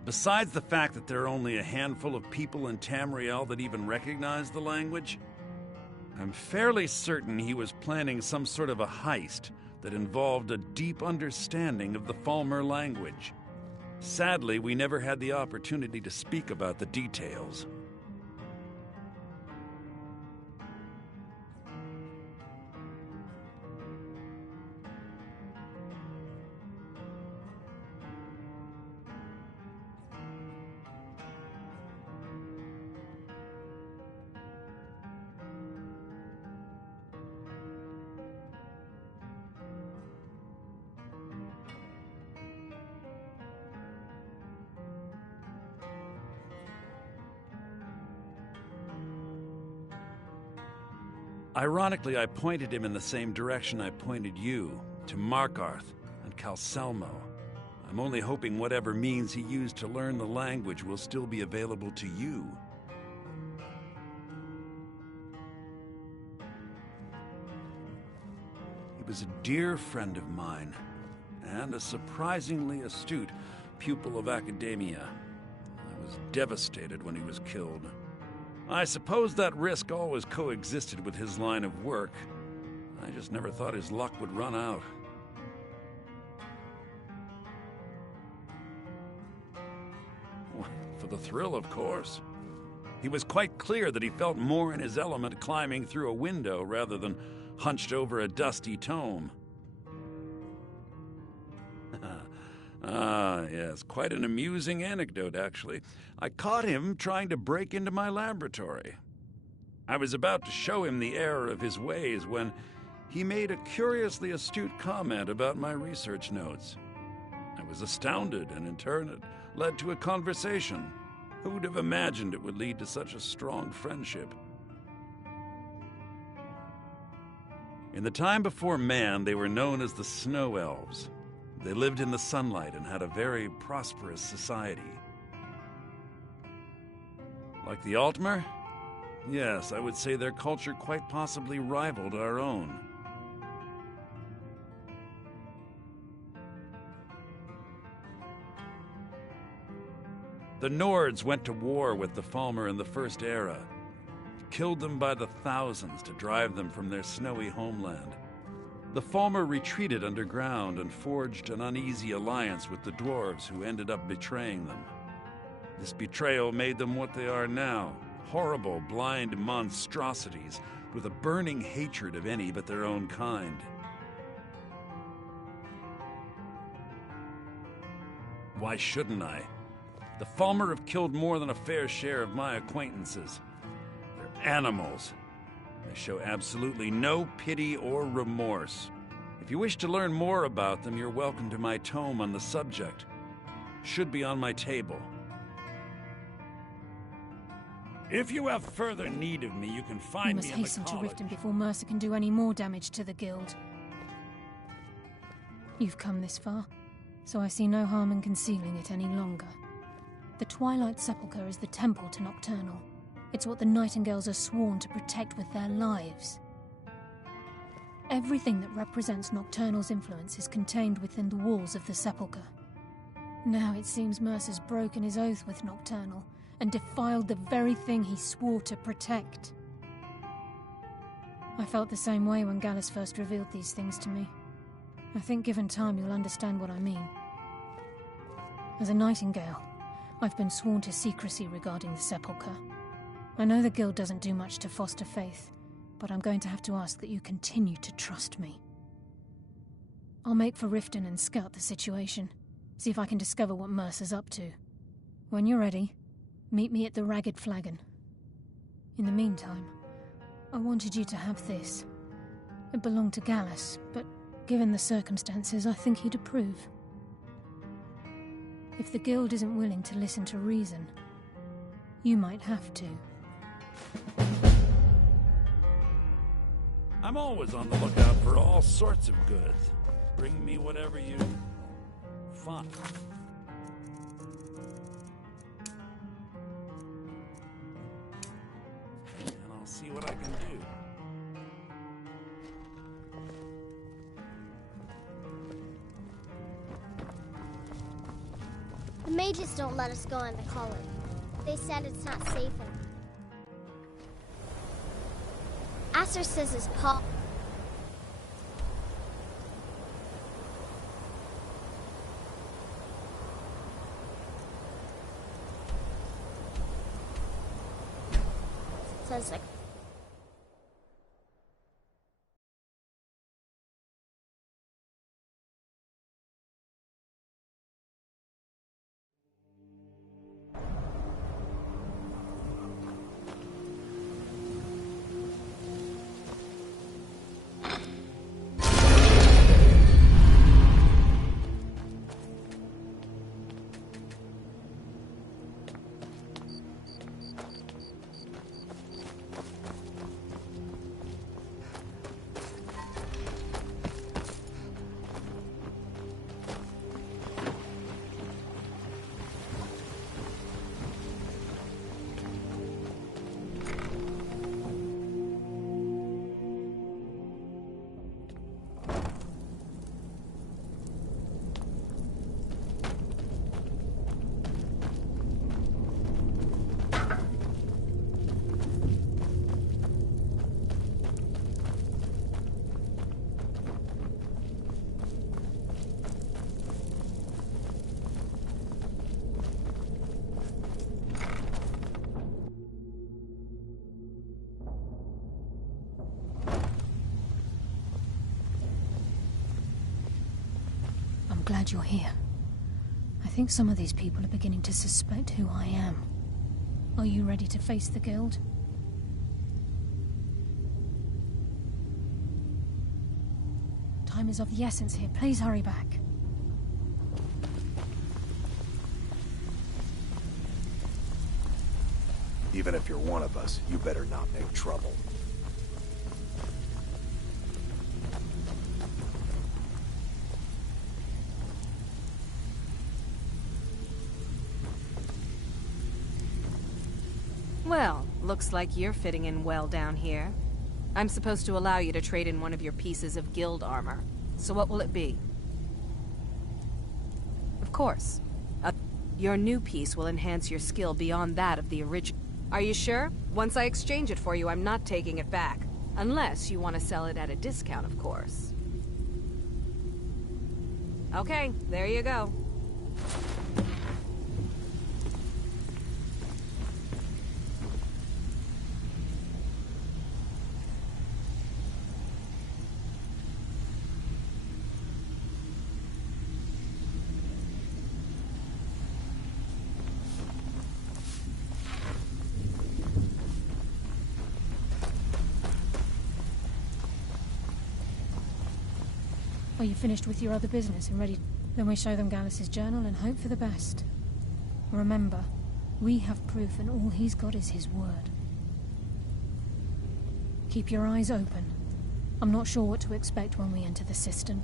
Besides the fact that there are only a handful of people in Tamriel that even recognize the language, I'm fairly certain he was planning some sort of a heist that involved a deep understanding of the Falmer language. Sadly, we never had the opportunity to speak about the details. Ironically, I pointed him in the same direction I pointed you, to Markarth and Calselmo. I'm only hoping whatever means he used to learn the language will still be available to you. He was a dear friend of mine, and a surprisingly astute pupil of academia. I was devastated when he was killed. I suppose that risk always coexisted with his line of work. I just never thought his luck would run out. For the thrill, of course. He was quite clear that he felt more in his element climbing through a window rather than hunched over a dusty tome. Ah, yes, quite an amusing anecdote, actually. I caught him trying to break into my laboratory. I was about to show him the error of his ways when he made a curiously astute comment about my research notes. I was astounded, and in turn it led to a conversation. Who would have imagined it would lead to such a strong friendship? In the time before man, they were known as the Snow Elves. They lived in the sunlight and had a very prosperous society. Like the Altmer? Yes, I would say their culture quite possibly rivaled our own. The Nords went to war with the Falmer in the First Era, killed them by the thousands to drive them from their snowy homeland. The Falmer retreated underground and forged an uneasy alliance with the dwarves who ended up betraying them. This betrayal made them what they are now, horrible, blind monstrosities with a burning hatred of any but their own kind. Why shouldn't I? The Falmer have killed more than a fair share of my acquaintances. They're animals. They show absolutely no pity or remorse. If you wish to learn more about them, you're welcome to my tome on the subject. Should be on my table. If you have further need of me, you can find We me must in the hasten to college. Riften before Mercer can do any more damage to the guild. You've come this far, so I see no harm in concealing it any longer. The Twilight Sepulchre is the temple to Nocturnal. It's what the Nightingales are sworn to protect with their lives. Everything that represents Nocturnal's influence is contained within the walls of the Sepulchre. Now it seems Mercer's broken his oath with Nocturnal and defiled the very thing he swore to protect. I felt the same way when Gallus first revealed these things to me. I think given time you'll understand what I mean. As a Nightingale, I've been sworn to secrecy regarding the Sepulchre. I know the Guild doesn't do much to foster faith, but I'm going to have to ask that you continue to trust me. I'll make for Riften and scout the situation, see if I can discover what Mercer's up to. When you're ready, meet me at the Ragged Flagon. In the meantime, I wanted you to have this. It belonged to Gallus, but given the circumstances, I think he'd approve. If the Guild isn't willing to listen to reason, you might have to. I'm always on the lookout for all sorts of goods. Bring me whatever you find. And I'll see what I can do. The mages don't let us go in the college. They said it's not safe enough. Asser says his paw... says like... I'm glad you're here. I think some of these people are beginning to suspect who I am. Are you ready to face the Guild? Time is of the essence here. Please hurry back. Even if you're one of us, you better not make trouble. Well, looks like you're fitting in well down here. I'm supposed to allow you to trade in one of your pieces of guild armor. So what will it be? Of course. Your new piece will enhance your skill beyond that of the original. Are you sure? Once I exchange it for you, I'm not taking it back. Unless you want to sell it at a discount, of course. Okay, there you go. Are you finished with your other business and ready? Then we show them Gallus's journal and hope for the best. Remember, we have proof and all he's got is his word. Keep your eyes open. I'm not sure what to expect when we enter the cistern.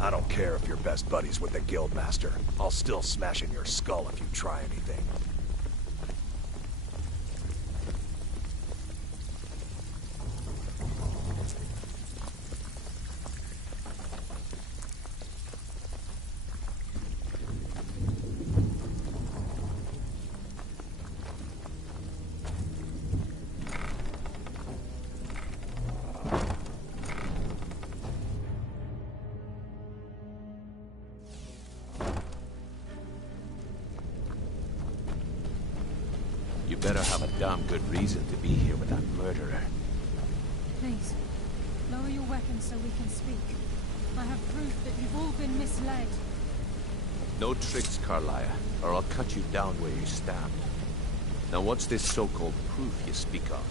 I don't care if you're best buddies with the Guildmaster. I'll still smash in your skull if you try anything. You better have a damn good reason to be here with that murderer. Please, lower your weapons so we can speak. I have proof that you've all been misled. No tricks, Carlia, or I'll cut you down where you stand. Now what's this so-called proof you speak of?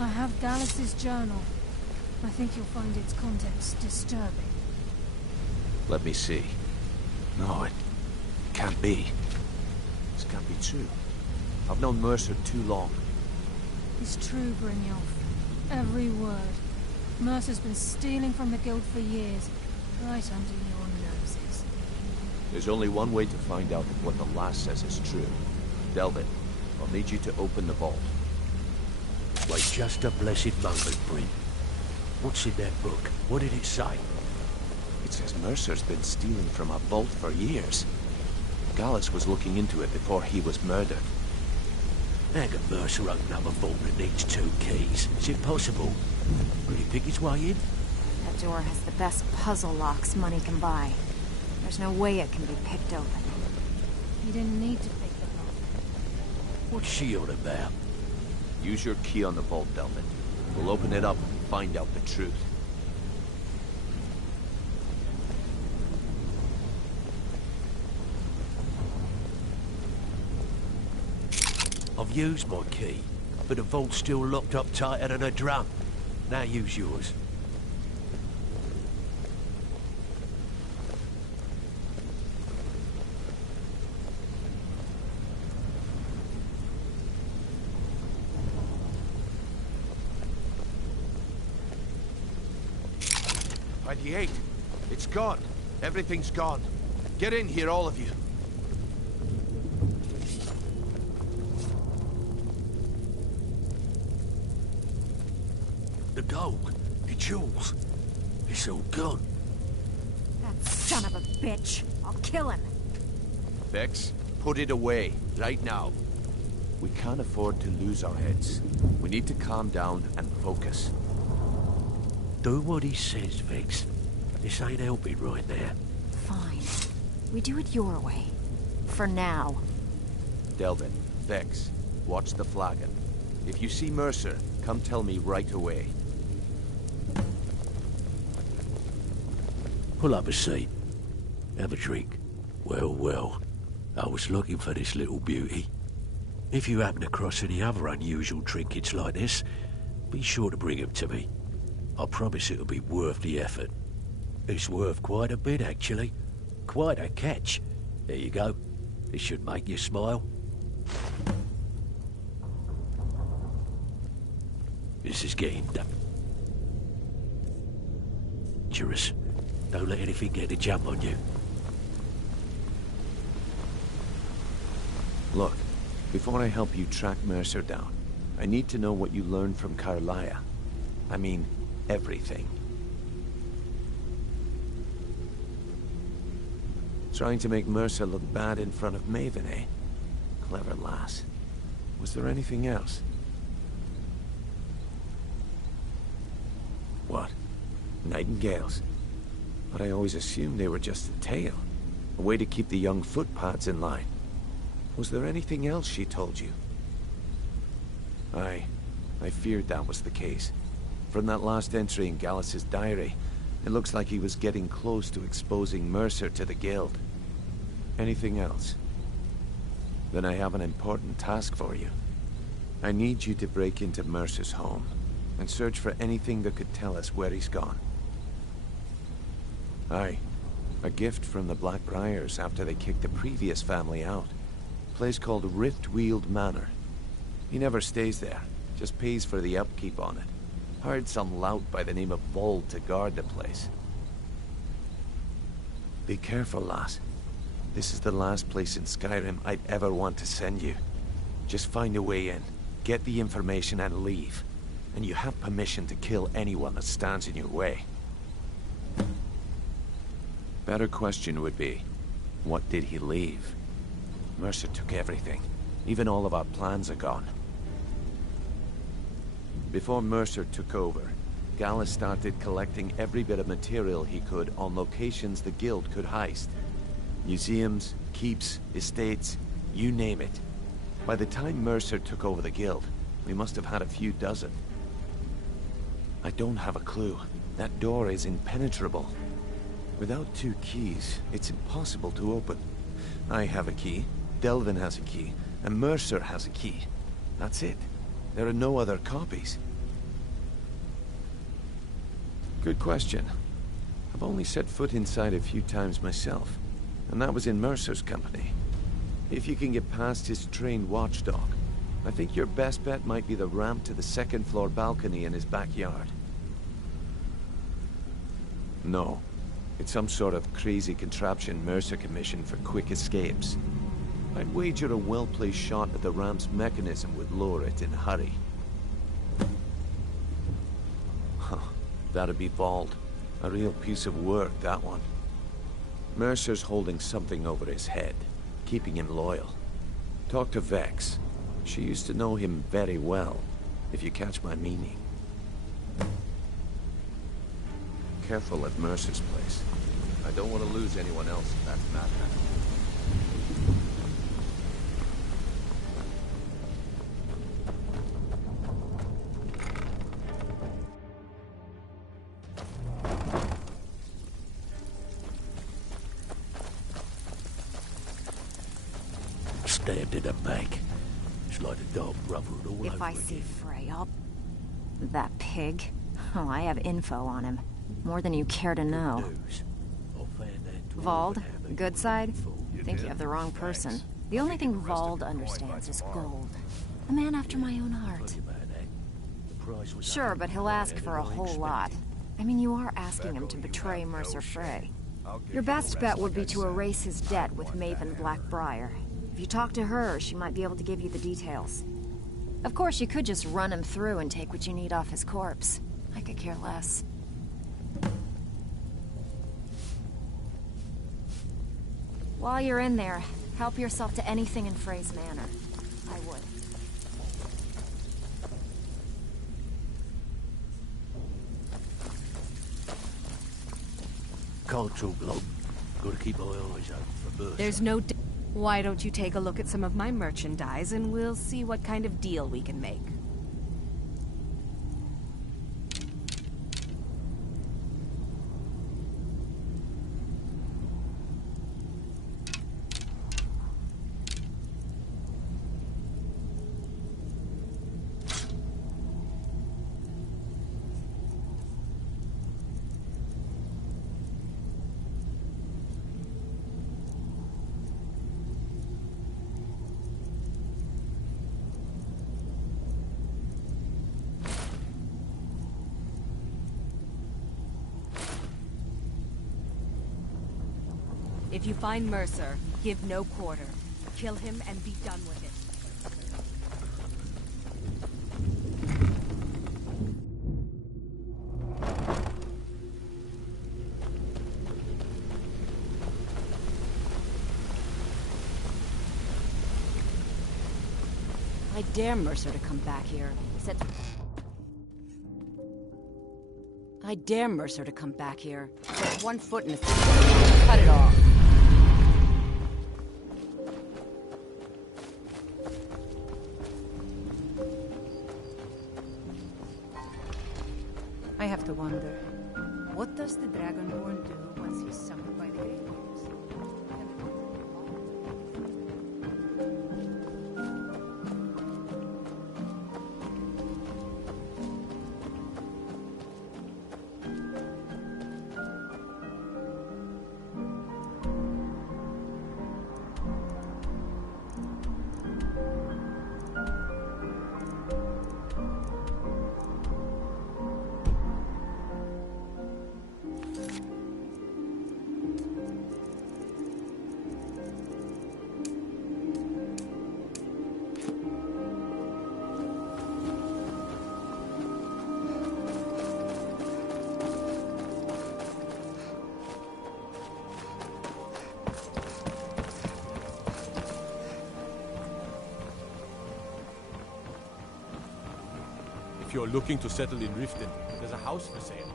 I have Gallus's journal. I think you'll find its contents disturbing. Let me see. No, it can't be. This can't be true. I've known Mercer too long. It's true, Brienne. Every word. Mercer's been stealing from the Guild for years, right under your noses. There's only one way to find out if what the lass says is true. Delvin, I'll need you to open the vault. Wait just a blessed moment, Brienne. What's in that book? What did it say? It says Mercer's been stealing from a vault for years. Gallus was looking into it before he was murdered. How can Mercer open up a vault that needs 2 keys? Is it possible? Could he pick his way in? That door has the best puzzle locks money can buy. There's no way it can be picked open. You didn't need to pick the lock. What's she on about? Use your key on the vault, Delvin. We'll open it up and find out the truth. I've used my key, but the vault's still locked up tighter than a drum. Now use yours. By the 8. It's gone. Everything's gone. Get in here, all of you. The gold, the jewels, it's all gone. That son of a bitch. I'll kill him. Vex, put it away, right now. We can't afford to lose our heads. We need to calm down and focus. Do what he says, Vex. This ain't helping right now. Fine. We do it your way. For now. Delvin, Vex, watch the flagon. If you see Mercer, come tell me right away. Pull up a seat. Have a drink. Well, well. I was looking for this little beauty. If you happen across any other unusual trinkets like this, be sure to bring them to me. I promise it'll be worth the effort. It's worth quite a bit, actually. Quite a catch. There you go. It should make you smile. This is getting dangerous. Don't let anything get a jump on you. Look, before I help you track Mercer down, I need to know what you learned from Carlia. I mean, everything. Trying to make Mercer look bad in front of Maven, eh? Clever lass. Was there anything else? What? Nightingales? But I always assumed they were just a tale. A way to keep the young footpads in line. Was there anything else she told you? I feared that was the case. From that last entry in Gallus's diary, it looks like he was getting close to exposing Mercer to the Guild. Anything else? Then I have an important task for you. I need you to break into Mercer's home and search for anything that could tell us where he's gone. Aye. A gift from the Blackbriars after they kicked the previous family out. A place called Riftweald Manor. He never stays there, just pays for the upkeep on it. Hired some lout by the name of Vold to guard the place. Be careful, lass. This is the last place in Skyrim I'd ever want to send you. Just find a way in, get the information and leave. And you have permission to kill anyone that stands in your way. Better question would be, what did he leave? Mercer took everything. Even all of our plans are gone. Before Mercer took over, Gallus started collecting every bit of material he could on locations the Guild could heist. Museums, keeps, estates, you name it. By the time Mercer took over the Guild, we must have had a few dozen. I don't have a clue. That door is impenetrable. Without 2 keys, it's impossible to open. I have a key, Delvin has a key, and Mercer has a key. That's it. There are no other copies. Good question. I've only set foot inside a few times myself, and that was in Mercer's company. If you can get past his trained watchdog, I think your best bet might be the ramp to the 2nd floor balcony in his backyard. No. It's some sort of crazy contraption Mercer commissioned for quick escapes. I'd wager a well-placed shot at the ramp's mechanism would lower it in a hurry. Huh. That'd be Vold. A real piece of work, that one. Mercer's holding something over his head, keeping him loyal. Talk to Vex. She used to know him very well, if you catch my meaning. Careful at Mercer's place. I don't want to lose anyone else if that's not happening. Stabbed in the back. It's like a dog brother all over If I see Frey, I'll... That pig? Oh, I have info on him. More than you care to know. Vold? Good side? Think you have the wrong person. The only thing Vold understands is gold. A man after my own heart. Sure, but he'll ask for a whole lot. I mean, you are asking him to betray Mercer Frey. Your best bet would be to erase his debt with Maven Blackbriar. If you talk to her, she might be able to give you the details. Of course, you could just run him through and take what you need off his corpse. I could care less. While you're in there, help yourself to anything in Frey's manor. I would. Can't talk long. Gotta keep my eyes open for Mercer. There's no... Why don't you take a look at some of my merchandise and we'll see what kind of deal we can make. If you find Mercer, give no quarter. Kill him and be done with it. I dare Mercer to come back here. I dare Mercer to come back here. Set 1 foot in the city. Cut it off. I have to wonder, what does the Dragonborn do once he's summoned by the Greybeards? If you're looking to settle in Riften, there's a house for sale.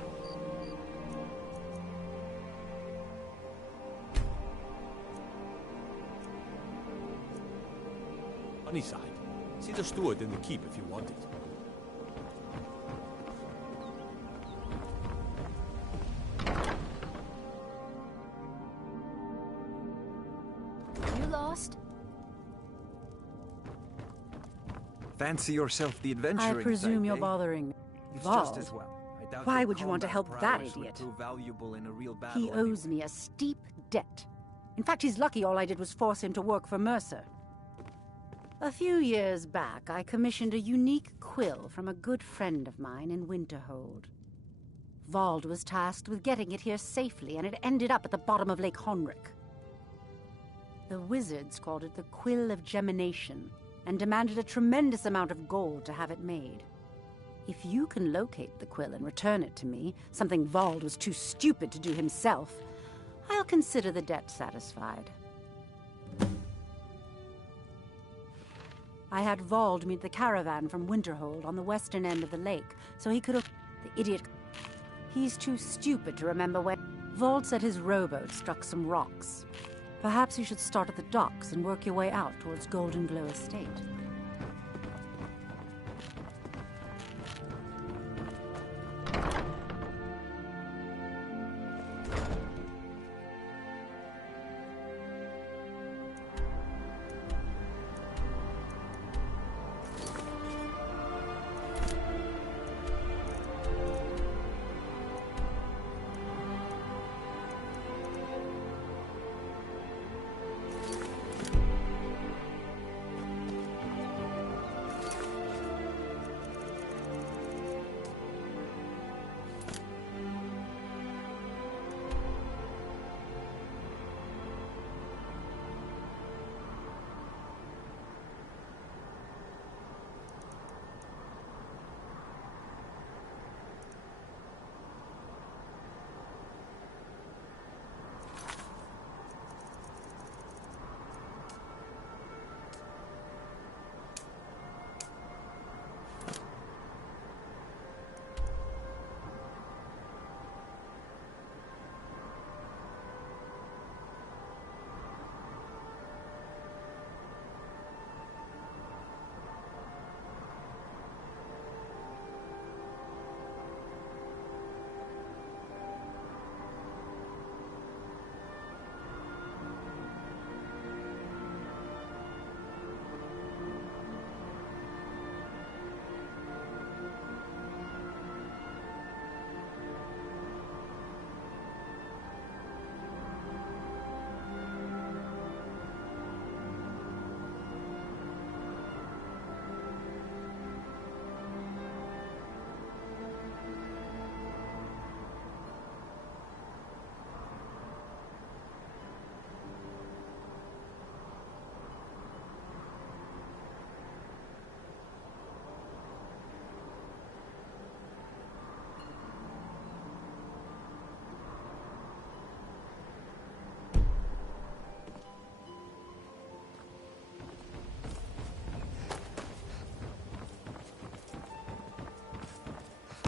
Sunnyside. See the steward in the keep if you want it. You lost? Fancy yourself the adventuring I presume type, you're eh? bothering It's Vald. just as well. I doubt Why your would you want to combat help that prowess would idiot? prove valuable in a real battle He owes me a steep debt. In fact, he's lucky all I did was force him to work for Mercer. A few years back, I commissioned a unique quill from a good friend of mine in Winterhold. Vald was tasked with getting it here safely, and it ended up at the bottom of Lake Honrick. The wizards called it the Quill of Gemination, and demanded a tremendous amount of gold to have it made. If you can locate the quill and return it to me, something Vald was too stupid to do himself, I'll consider the debt satisfied. I had Vald meet the caravan from Winterhold on the western end of the lake, so he could have... The idiot... He's too stupid to remember when... Vald said his rowboat struck some rocks. Perhaps you should start at the docks and work your way out towards Golden Glow Estate.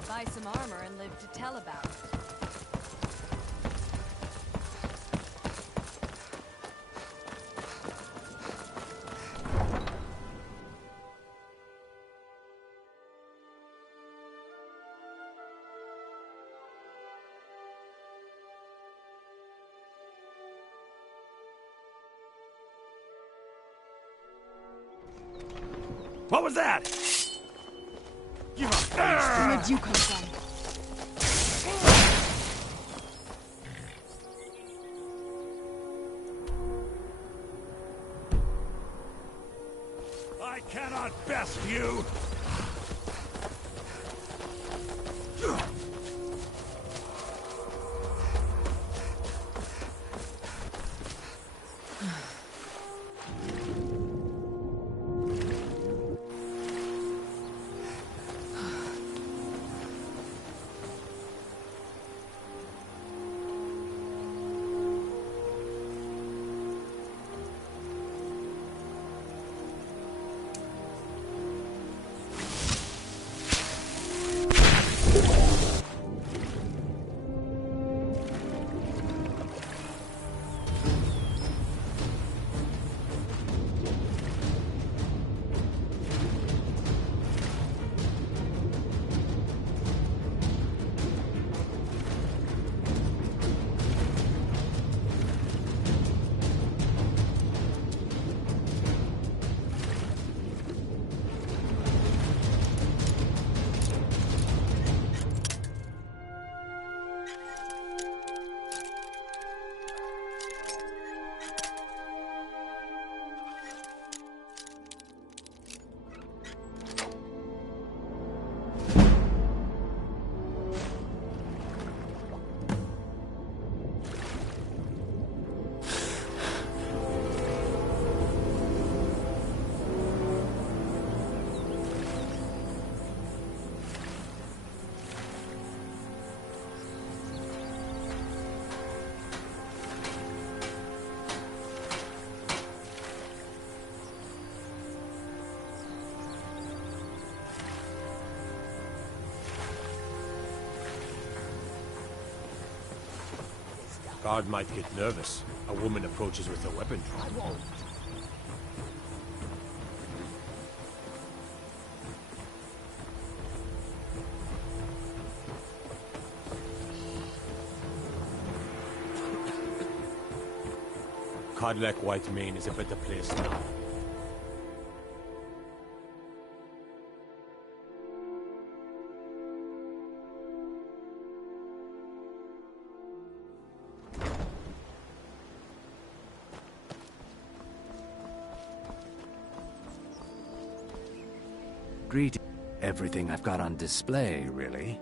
Buy some armor and live to tell about it. What was that? Where'd you come from? I cannot best you! Guard might get nervous. A woman approaches with a weapon. I won't. Cadillac Whitemane is a better place now. Greeting. Everything I've got on display, really.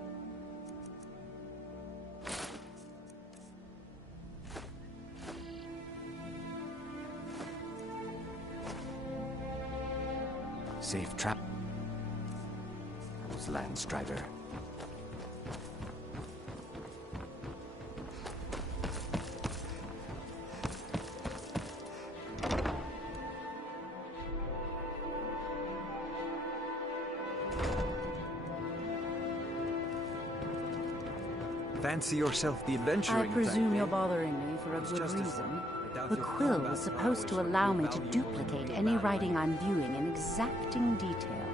Safe trap. Landstrider. Fancy yourself the adventuring I presume type, you're eh? bothering me for a It's good just as reason. fun. I doubt The your quill combat was supposed to prowess allow would me to value you duplicate really any badly. writing I'm viewing in exacting detail.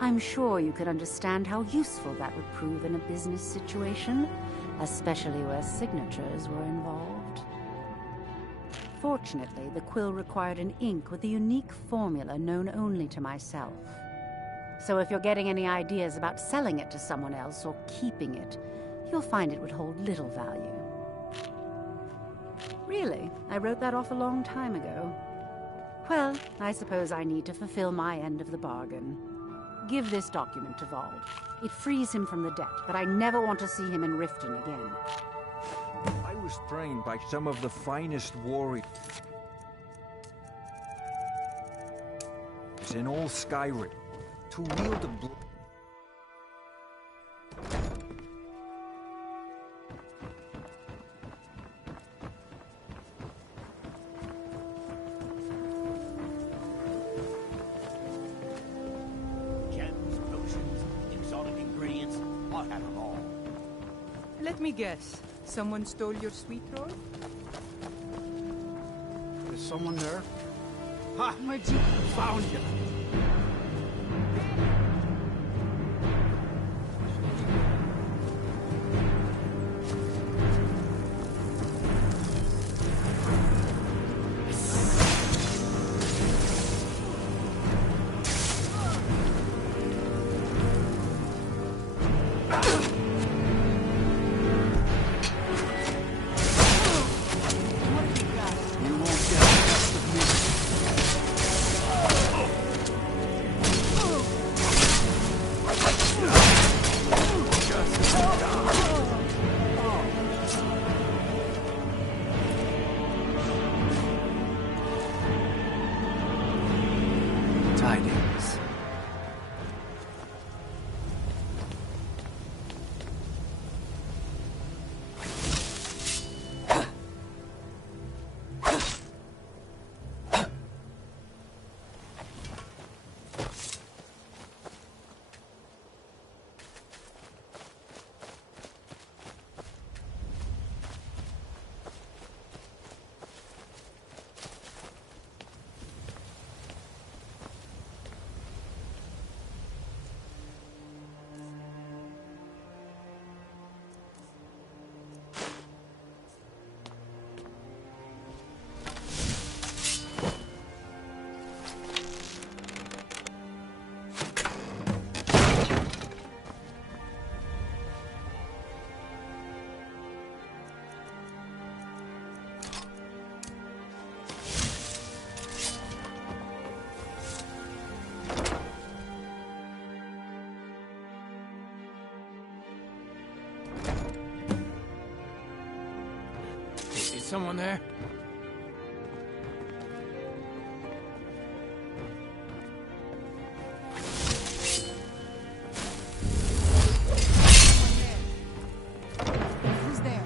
I'm sure you could understand how useful that would prove in a business situation, especially where signatures were involved. Fortunately, the quill required an ink with a unique formula known only to myself. So if you're getting any ideas about selling it to someone else or keeping it, you'll find it would hold little value. Really, I wrote that off a long time ago. Well, I suppose I need to fulfill my end of the bargain. Give this document to Vald. It frees him from the debt, but I never want to see him in Riften again. I was trained by some of the finest warriors in all Skyrim to wield a blade. Let me guess. Someone stole your sweet roll? Is someone there? Ha! My Jeep found you! tidings. Is someone there? Who's there?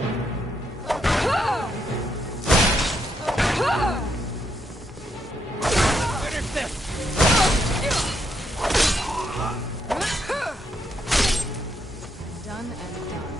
Finish this! Done and done.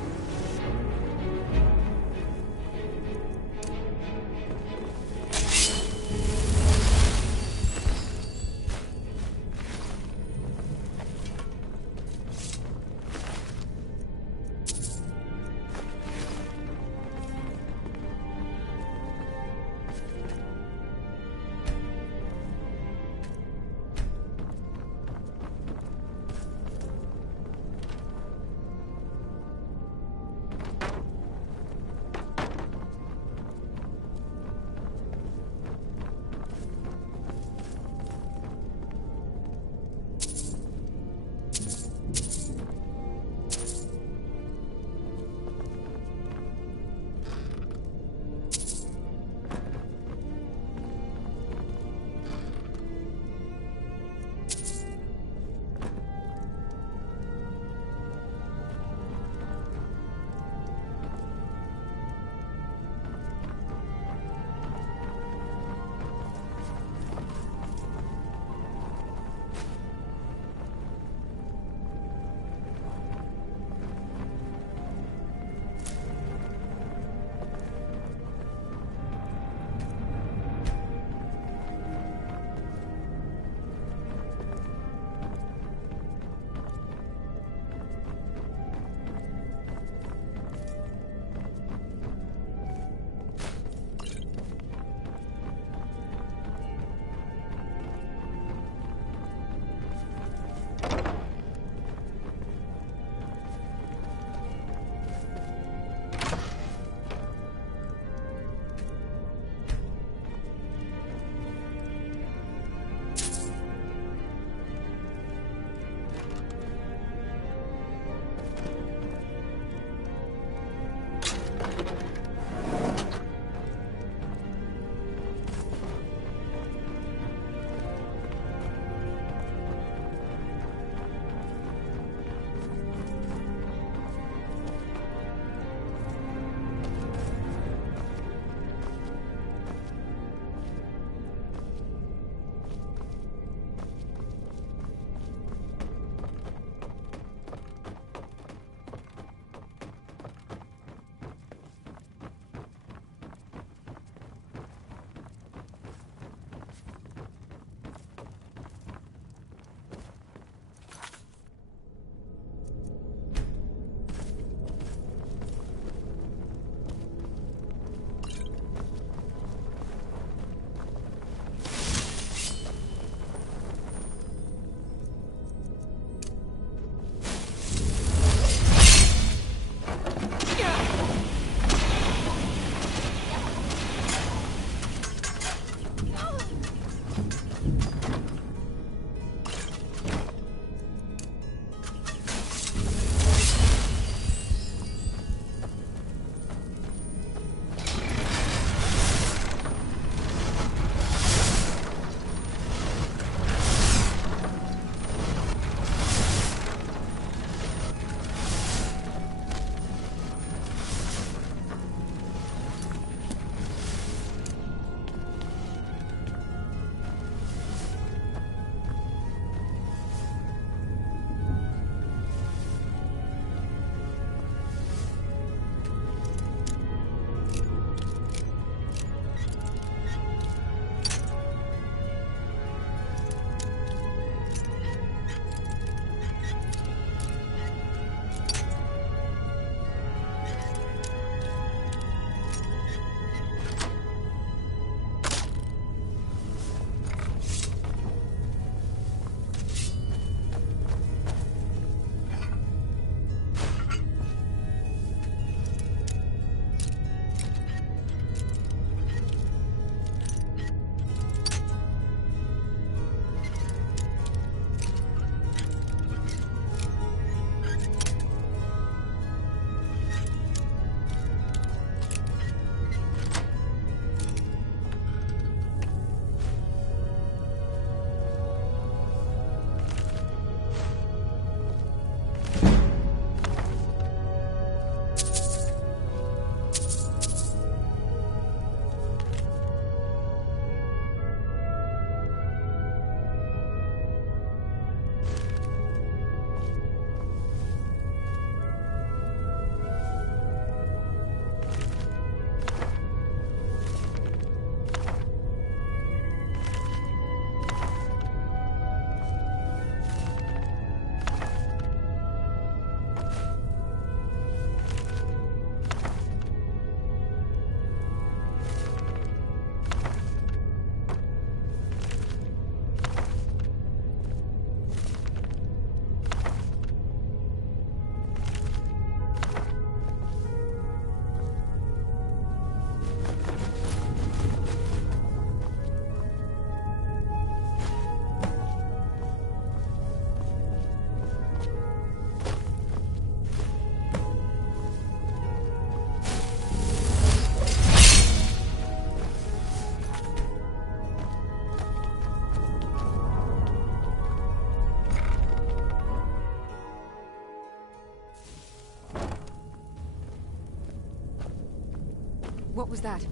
What was that?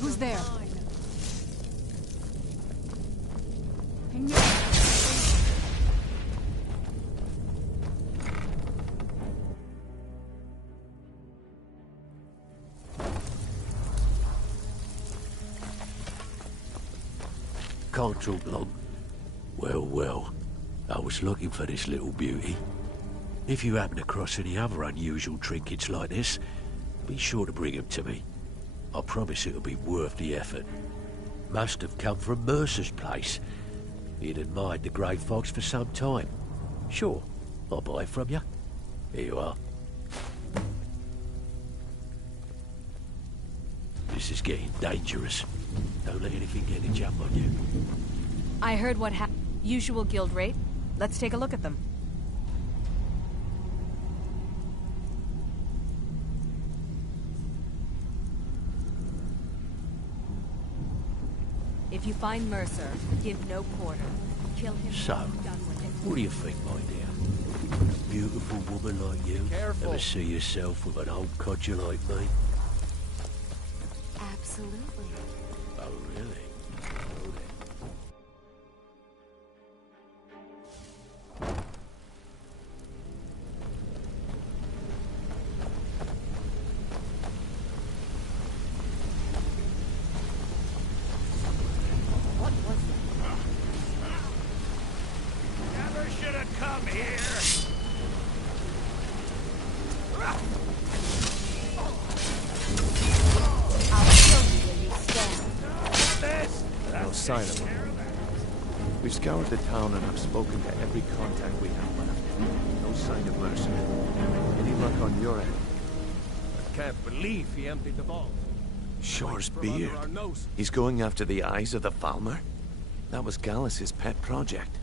Who's there? Can't talk long. Well, well. I was looking for this little beauty. If you happen across any other unusual trinkets like this, be sure to bring them to me. I promise it'll be worth the effort. Must have come from Mercer's place. He'd admired the grey fox for some time. Sure, I'll buy it from you. Here you are. This is getting dangerous. Don't let anything get a jump on you. I heard what happened. Usual guild rate. Let's take a look at them. If you find Mercer, give no quarter. Kill him. So, what do you think, my dear? A beautiful woman like you ever see yourself with an old codger like me? Absolutely. Oh, really? Sign of him. We've scoured the town and have spoken to every contact we have left. No sign of Mercer. Any luck on your end? I can't believe he emptied the vault. Shore's beard. He's going after the eyes of the Falmer? That was Gallus's pet project.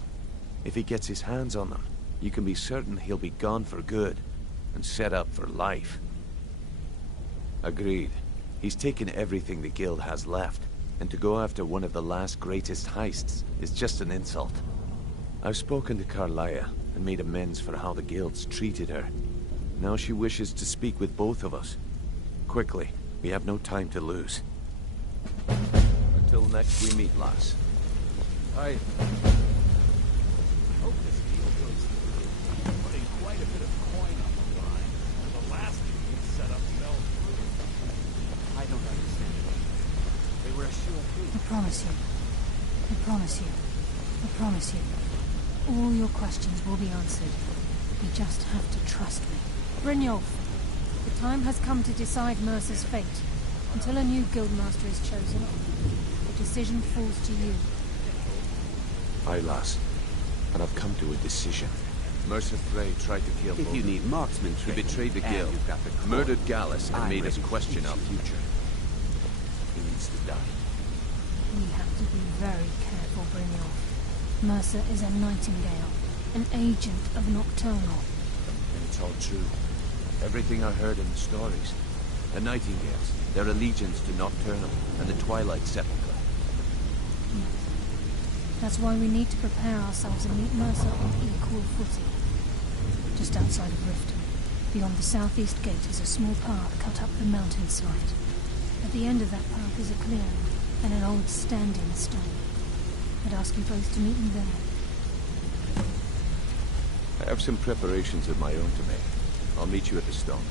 If he gets his hands on them, you can be certain he'll be gone for good and set up for life. Agreed. He's taken everything the guild has left. And to go after one of the last greatest heists is just an insult. I've spoken to Carlia and made amends for how the guilds treated her. Now she wishes to speak with both of us. Quickly, we have no time to lose. Until next we meet, lass. I hope this deal goes through. Putting quite a bit of coin on the line. The last thing we set up fell through. I don't understand. They were a sure proof. I promise you. I promise you. I promise you. All your questions will be answered. You just have to trust me. Brynjolf, the time has come to decide Mercer's fate. Until a new guildmaster is chosen, the decision falls to you. Aye, lass. And I've come to a decision. Mercer Frey tried to kill If you need marksman He training, betrayed the and guild, you've got the core, murdered Gallus, and I'm made us ready to question teach our you. future. He needs to die. We have to be very careful, Brynjolf. Mercer is a nightingale, an agent of Nocturnal. And it's all true. Everything I heard in the stories. The Nightingales, their allegiance to Nocturnal, and the Twilight Sepulchre. Yes. That's why we need to prepare ourselves and meet Mercer on equal footing. Just outside of Riften, beyond the southeast gate, is a small path cut up the mountainside. At the end of that path is a clearing and an old standing stone. I'd ask you both to meet me there. I have some preparations of my own to make. I'll meet you at the stone.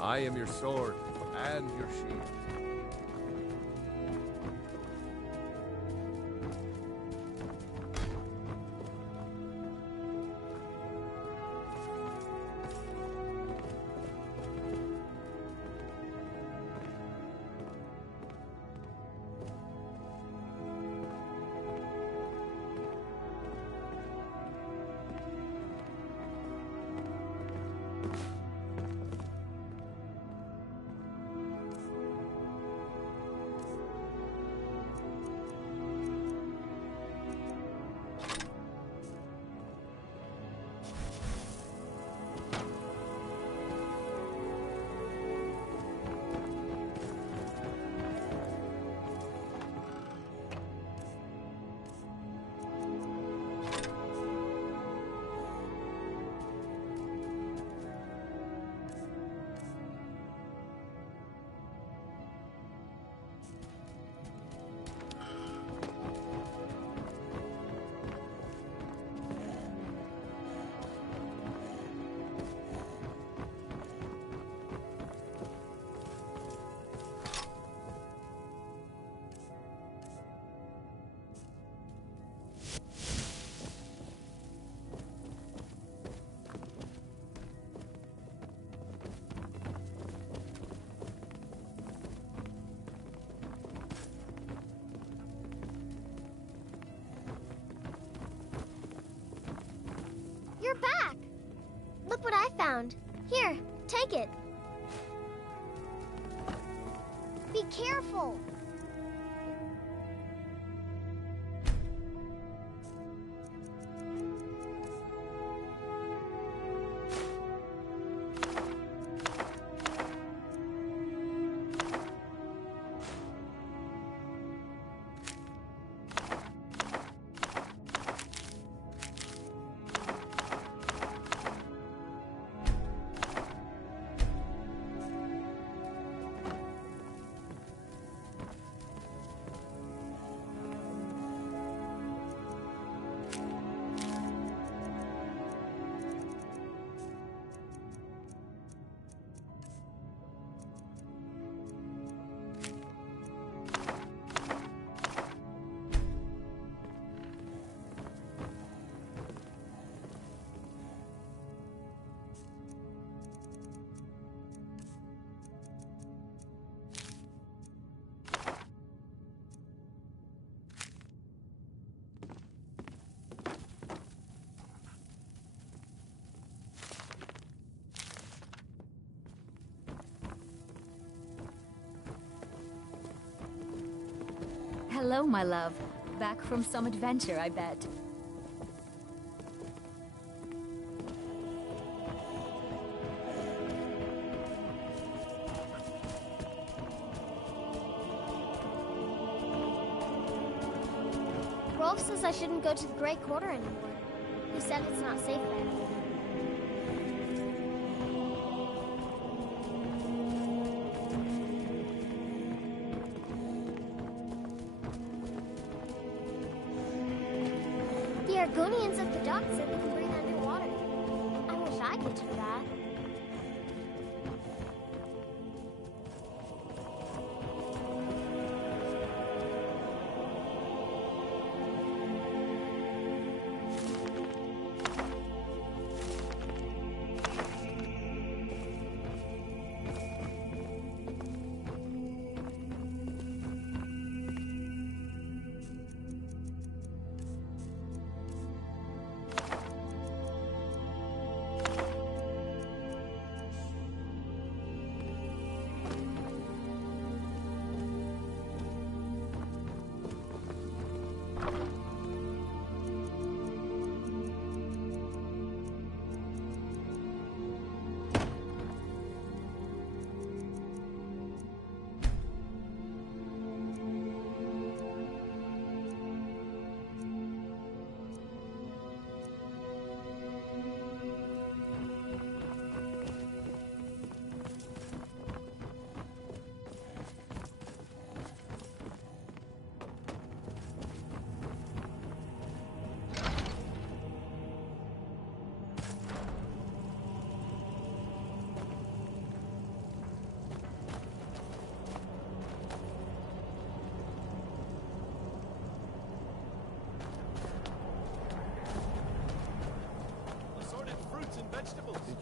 I am your sword and your shield. You're back! Look what I found. Here, take it. Be careful! Hello, my love. Back from some adventure, I bet. Rolf says I shouldn't go to the Great Quarter anymore. He said it's not safe there. The Argonians at the dock said they can breathe underwater. I wish I could do that.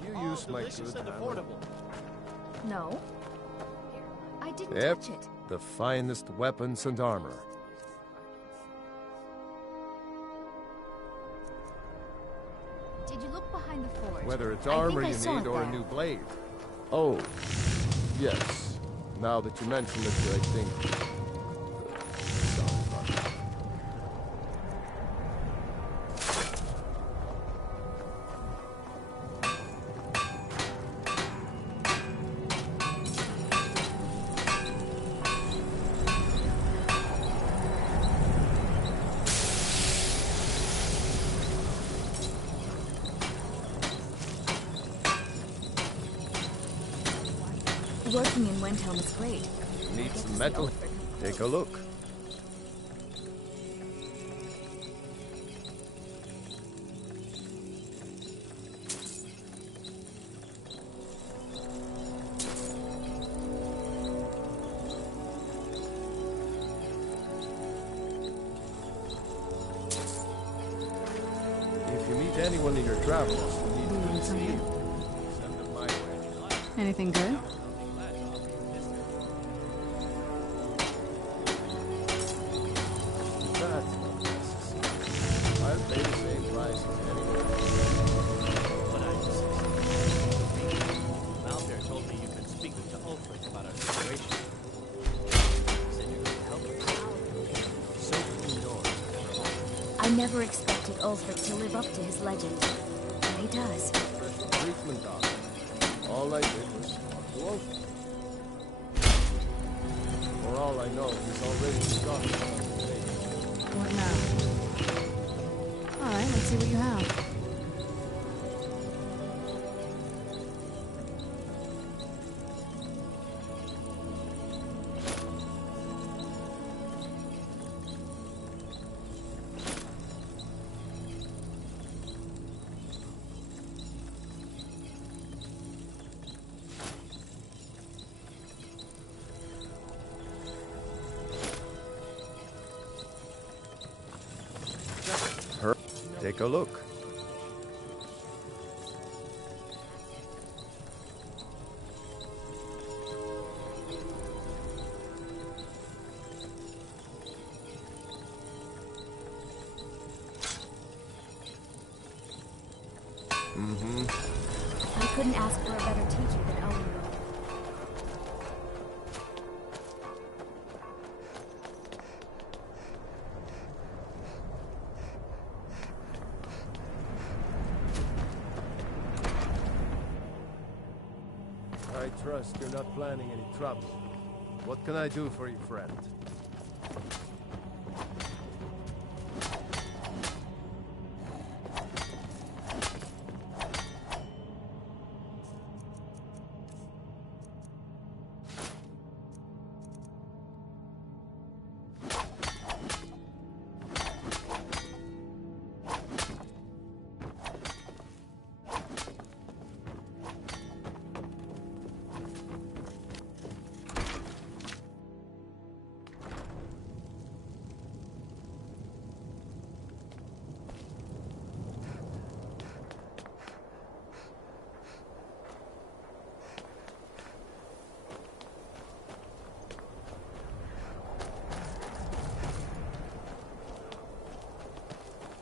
You use my good hammer. No. I didn't Yep, touch it. the finest weapons and armor. Did you look behind the forge? Whether it's I think armor I you saw need it or a there. new blade. Oh, yes. Now that you mention it, I think... Sorry about that. Working in Windhelm is great. You need some metal? Take a look. If you meet anyone in your travels who needs good steel, send them my way. Anything good? That's not necessary. I'll pay the same price as anyone. But I just... Malfair told me you've been speaking to Ulfric about our situation. He said you're going to help us. So few doors. I never expected Ulfric to live up to his legend. And he does. Special treatment, Doc. All I did was talk to Ulfric. For all I know, he's already forgotten about the name. What now? Alright, let's see what you have. Take a look. I couldn't ask for a better teacher than Owen. I trust you're not planning any trouble. What can I do for you, friend?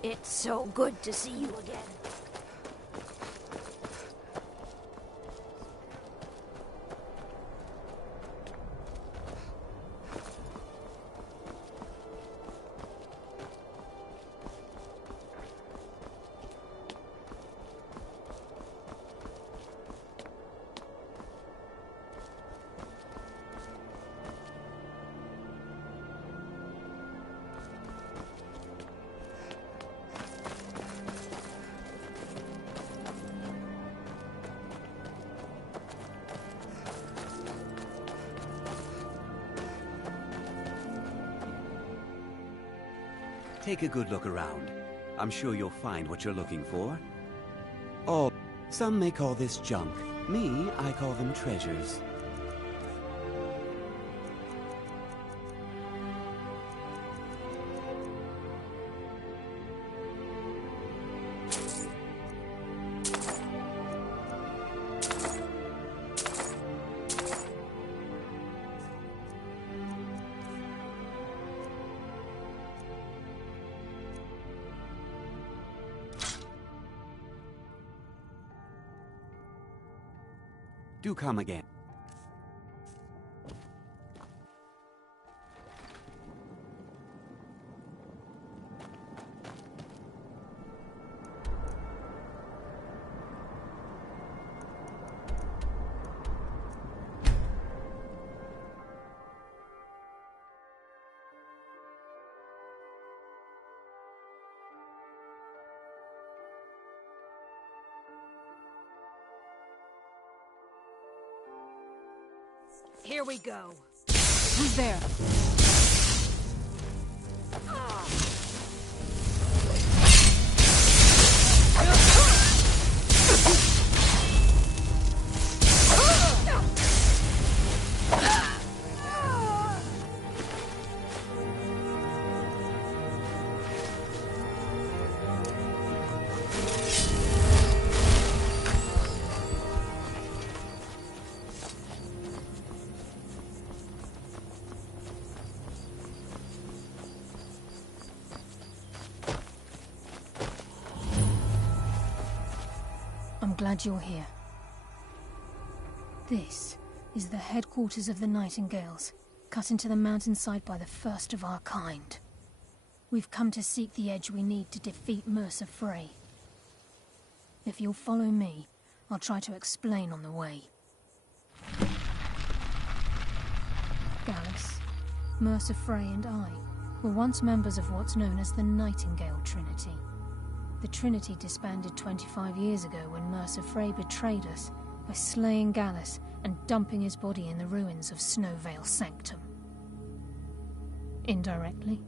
It's so good to see you again. Take a good look around. I'm sure you'll find what you're looking for. Oh, some may call this junk. Me, I call them treasures. Do come again. Here we go. Who's there? I'm glad you're here. This is the headquarters of the Nightingales, cut into the mountainside by the first of our kind. We've come to seek the edge we need to defeat Mercer Frey. If you'll follow me, I'll try to explain on the way. Gallus, Mercer Frey and I were once members of what's known as the Nightingale Trinity. The Trinity disbanded 25 years ago when Mercer Frey betrayed us by slaying Gallus and dumping his body in the ruins of Snowvale Sanctum. Indirectly,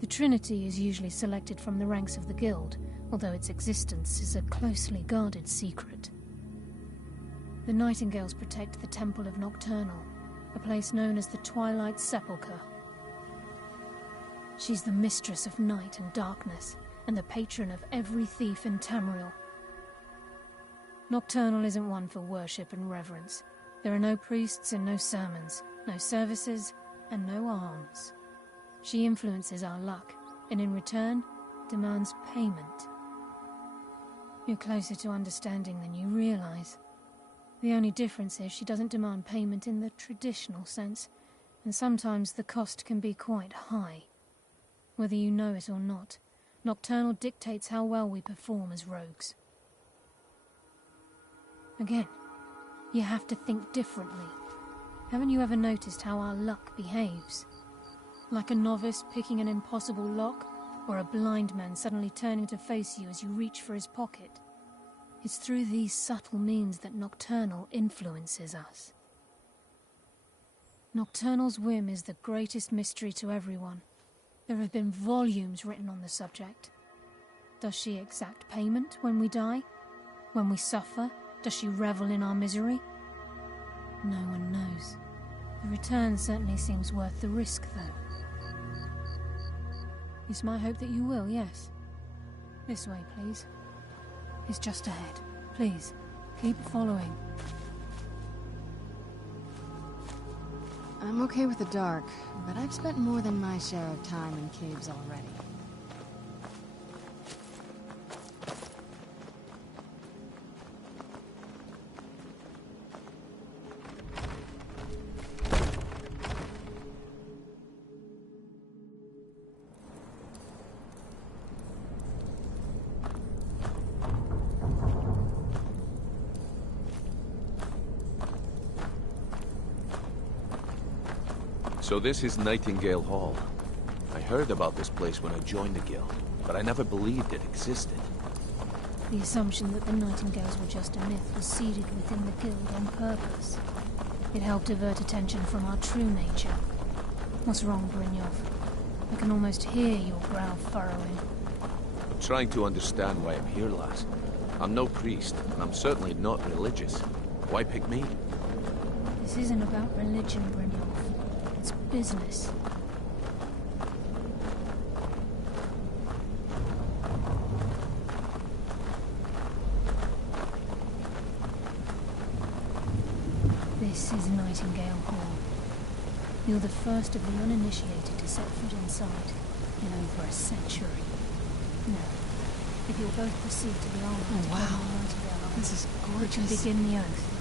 the Trinity is usually selected from the ranks of the Guild, although its existence is a closely guarded secret. The Nightingales protect the Temple of Nocturnal, a place known as the Twilight Sepulchre. She's the mistress of night and darkness, and the patron of every thief in Tamriel. Nocturnal isn't one for worship and reverence. There are no priests and no sermons, no services, and no alms. She influences our luck, and in return, demands payment. You're closer to understanding than you realize. The only difference is she doesn't demand payment in the traditional sense, and sometimes the cost can be quite high. Whether you know it or not, Nocturnal dictates how well we perform as rogues. Again, you have to think differently. Haven't you ever noticed how our luck behaves? Like a novice picking an impossible lock, or a blind man suddenly turning to face you as you reach for his pocket. It's through these subtle means that Nocturnal influences us. Nocturnal's whim is the greatest mystery to everyone. There have been volumes written on the subject. Does she exact payment when we die? When we suffer, does she revel in our misery? No one knows. The return certainly seems worth the risk, though. It's my hope that you will, yes. This way, please. It's just ahead. Please, keep following. I'm okay with the dark, but I've spent more than my share of time in caves already. So this is Nightingale Hall. I heard about this place when I joined the guild, but I never believed it existed. The assumption that the Nightingales were just a myth was seeded within the guild on purpose. It helped divert attention from our true nature. What's wrong, Brienne? I can almost hear your brow furrowing. I'm trying to understand why I'm here, lass. I'm no priest, and I'm certainly not religious. Why pick me? This isn't about religion, Brienne. It's business. This is Nightingale Hall. You're the first of the uninitiated to set foot inside in over a century. Now, if you'll both proceed to the altar to wow. Nightingale, This is we can gorgeous. begin the oath.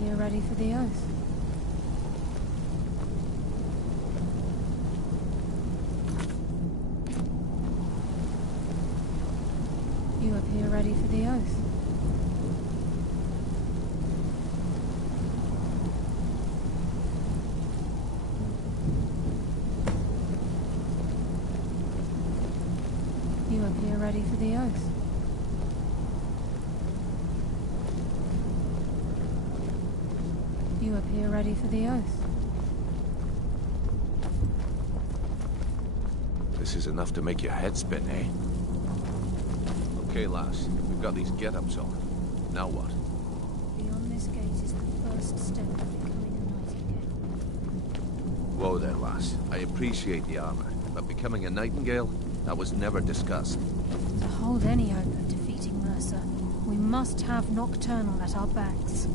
appear ready for the oath. You appear ready for the oath. You appear ready for the oath. You appear ready for the oath. This is enough to make your head spin, eh? Okay, lass. We've got these get-ups on. Now what? Beyond this gate is the first step of becoming a nightingale. Whoa there, lass. I appreciate the armor, but becoming a nightingale? That was never discussed. To hold any hope of defeating Mercer, we must have Nocturnal at our backs.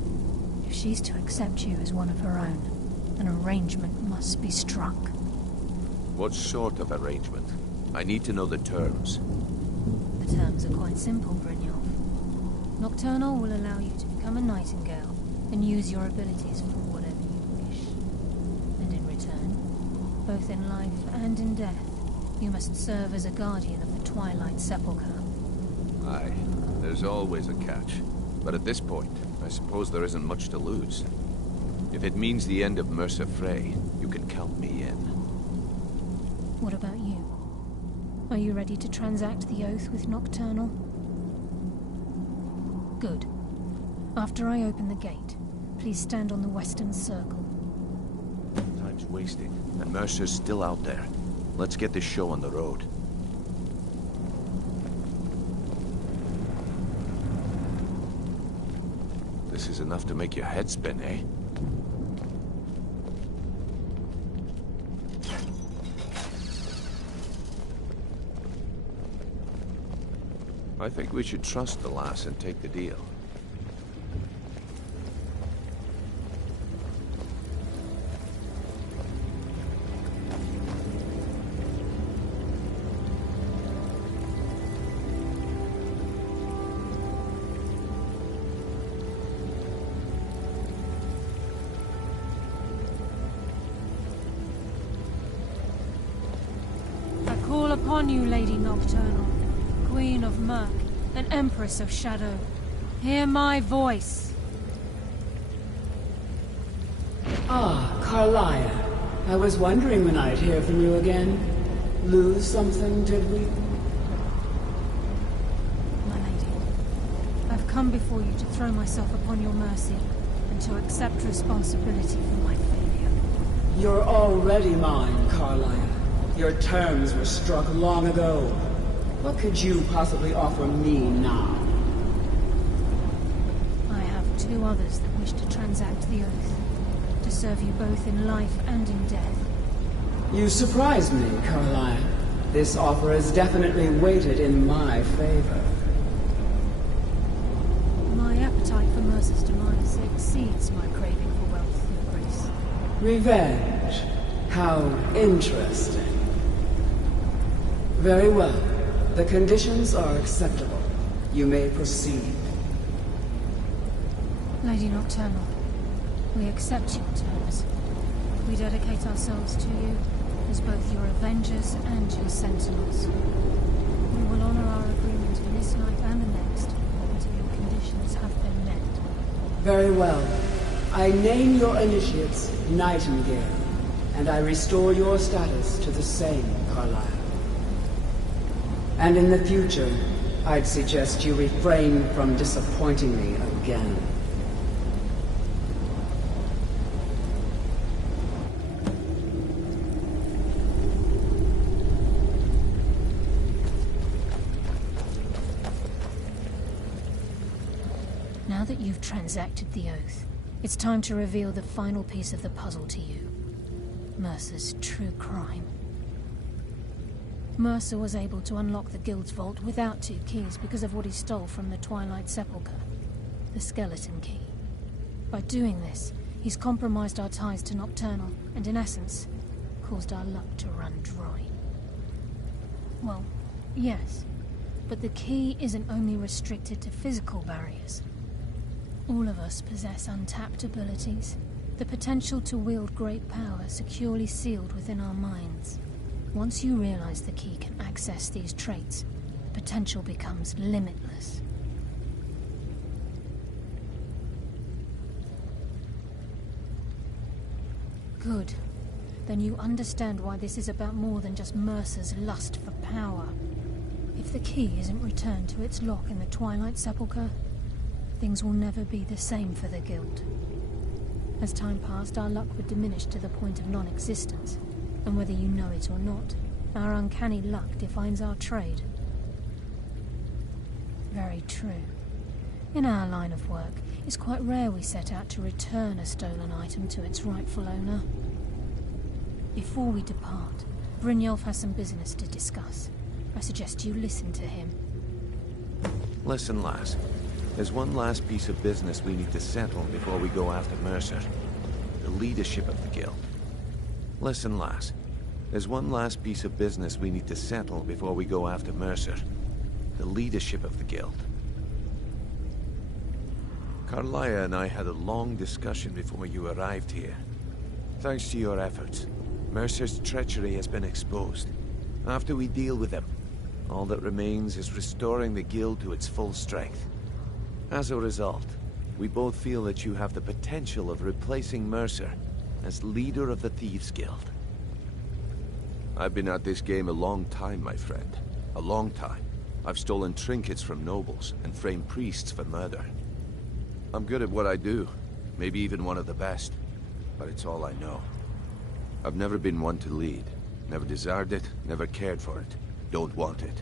If she's to accept you as one of her own, an arrangement must be struck. What sort of arrangement? I need to know the terms. The terms are quite simple, Brienne. Nocturnal will allow you to become a nightingale and use your abilities for whatever you wish. And in return, both in life and in death, you must serve as a guardian of the Twilight Sepulchre. Aye, there's always a catch. But at this point, I suppose there isn't much to lose. If it means the end of Mercer Frey, you can count me in. What about you? Are you ready to transact the oath with Nocturnal? Good. After I open the gate, please stand on the western circle. Time's wasting, and Mercer's still out there. Let's get this show on the road. This is enough to make your head spin, eh? I think we should trust the lass and take the deal. I call upon you, Lady Nocturnal, Queen of Murk, and Empress of Shadow. Hear my voice. Ah, Carlia. I was wondering when I'd hear from you again. Lose something, did we? My lady, I've come before you to throw myself upon your mercy, and to accept responsibility for my failure. You're already mine, Carlia. Your terms were struck long ago. What could you possibly offer me now? I have two others that wish to transact the oath, to serve you both in life and in death. You surprised me, Carlia. This offer is definitely weighted in my favor. My appetite for Mercer's demise exceeds my craving for wealth and grace. Revenge. How interesting. Very well. The conditions are acceptable. You may proceed. Lady Nocturnal, we accept your terms. We dedicate ourselves to you as both your avengers and your sentinels. We will honor our agreement in this night and the next until your conditions have been met. Very well. I name your initiates Nightingale, and I restore your status to the same, Carlisle. And in the future, I'd suggest you refrain from disappointing me again. Now that you've transacted the oath, it's time to reveal the final piece of the puzzle to you. Mercer's true crime. Mercer was able to unlock the Guild's vault without 2 keys because of what he stole from the Twilight Sepulchre, the skeleton key. By doing this, he's compromised our ties to Nocturnal, and in essence, caused our luck to run dry. Well, yes, but the key isn't only restricted to physical barriers. All of us possess untapped abilities. The potential to wield great power securely sealed within our minds. Once you realize the key can access these traits, potential becomes limitless. Good. Then you understand why this is about more than just Mercer's lust for power. If the key isn't returned to its lock in the Twilight Sepulchre, things will never be the same for the Guild. As time passed, our luck would diminish to the point of non-existence, and whether you know it or not, our uncanny luck defines our trade. Very true. In our line of work, it's quite rare we set out to return a stolen item to its rightful owner. Before we depart, Brynjolf has some business to discuss. I suggest you listen to him. Listen, lass. There's one last piece of business we need to settle before we go after Mercer. The leadership of the Guild. Listen, lass. There's one last piece of business we need to settle before we go after Mercer. The leadership of the Guild. Carlia and I had a long discussion before you arrived here. Thanks to your efforts, Mercer's treachery has been exposed. After we deal with him, all that remains is restoring the Guild to its full strength. As a result, we both feel that you have the potential of replacing Mercer as leader of the Thieves' Guild. I've been at this game a long time, my friend. A long time. I've stolen trinkets from nobles and framed priests for murder. I'm good at what I do, maybe even one of the best, but it's all I know. I've never been one to lead. Never desired it, never cared for it. Don't want it.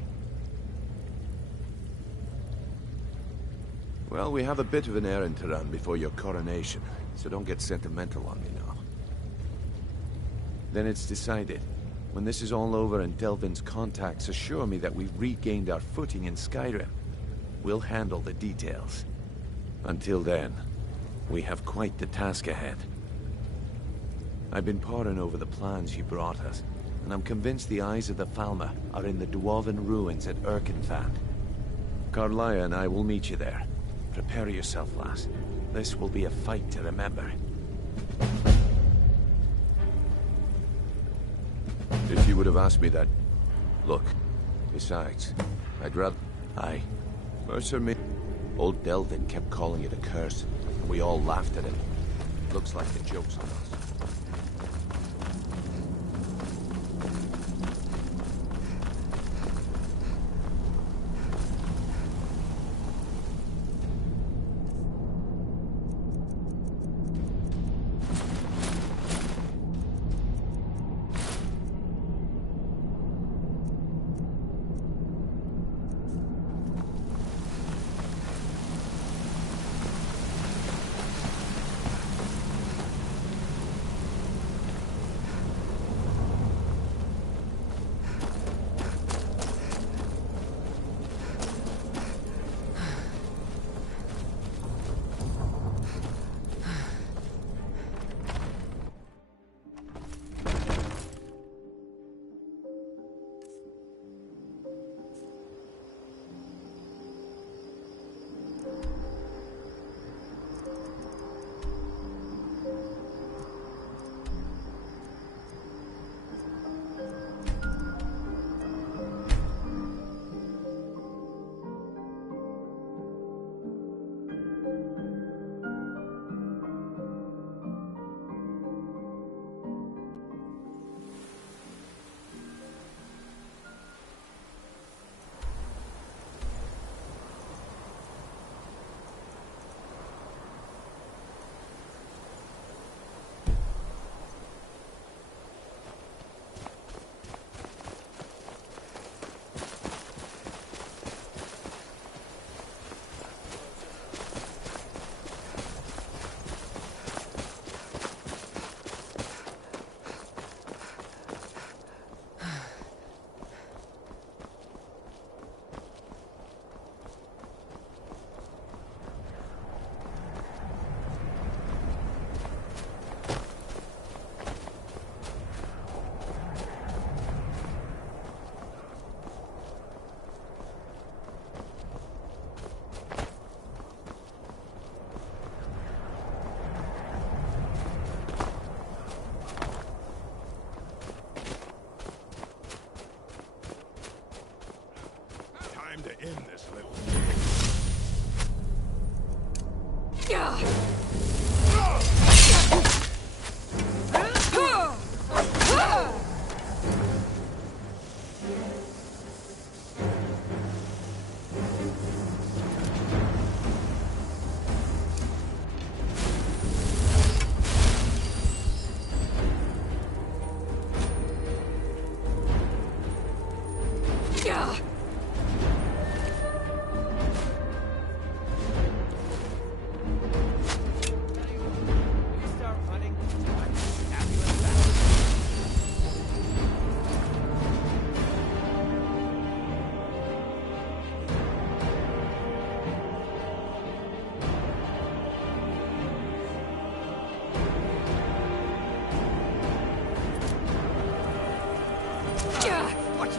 Well, we have a bit of an errand to run before your coronation, so don't get sentimental on me now. Then it's decided. When this is all over and Delvin's contacts assure me that we've regained our footing in Skyrim, we'll handle the details. Until then, we have quite the task ahead. I've been poring over the plans you brought us, and I'm convinced the eyes of the Falmer are in the Dwarven ruins at Erkenfand. Carlia and I will meet you there. Prepare yourself, lass. This will be a fight to remember. If you would have asked me that... Look, besides, I'd rather... Aye. Mercer made... Old Delvin kept calling it a curse, and we all laughed at him. Looks like the joke's on us.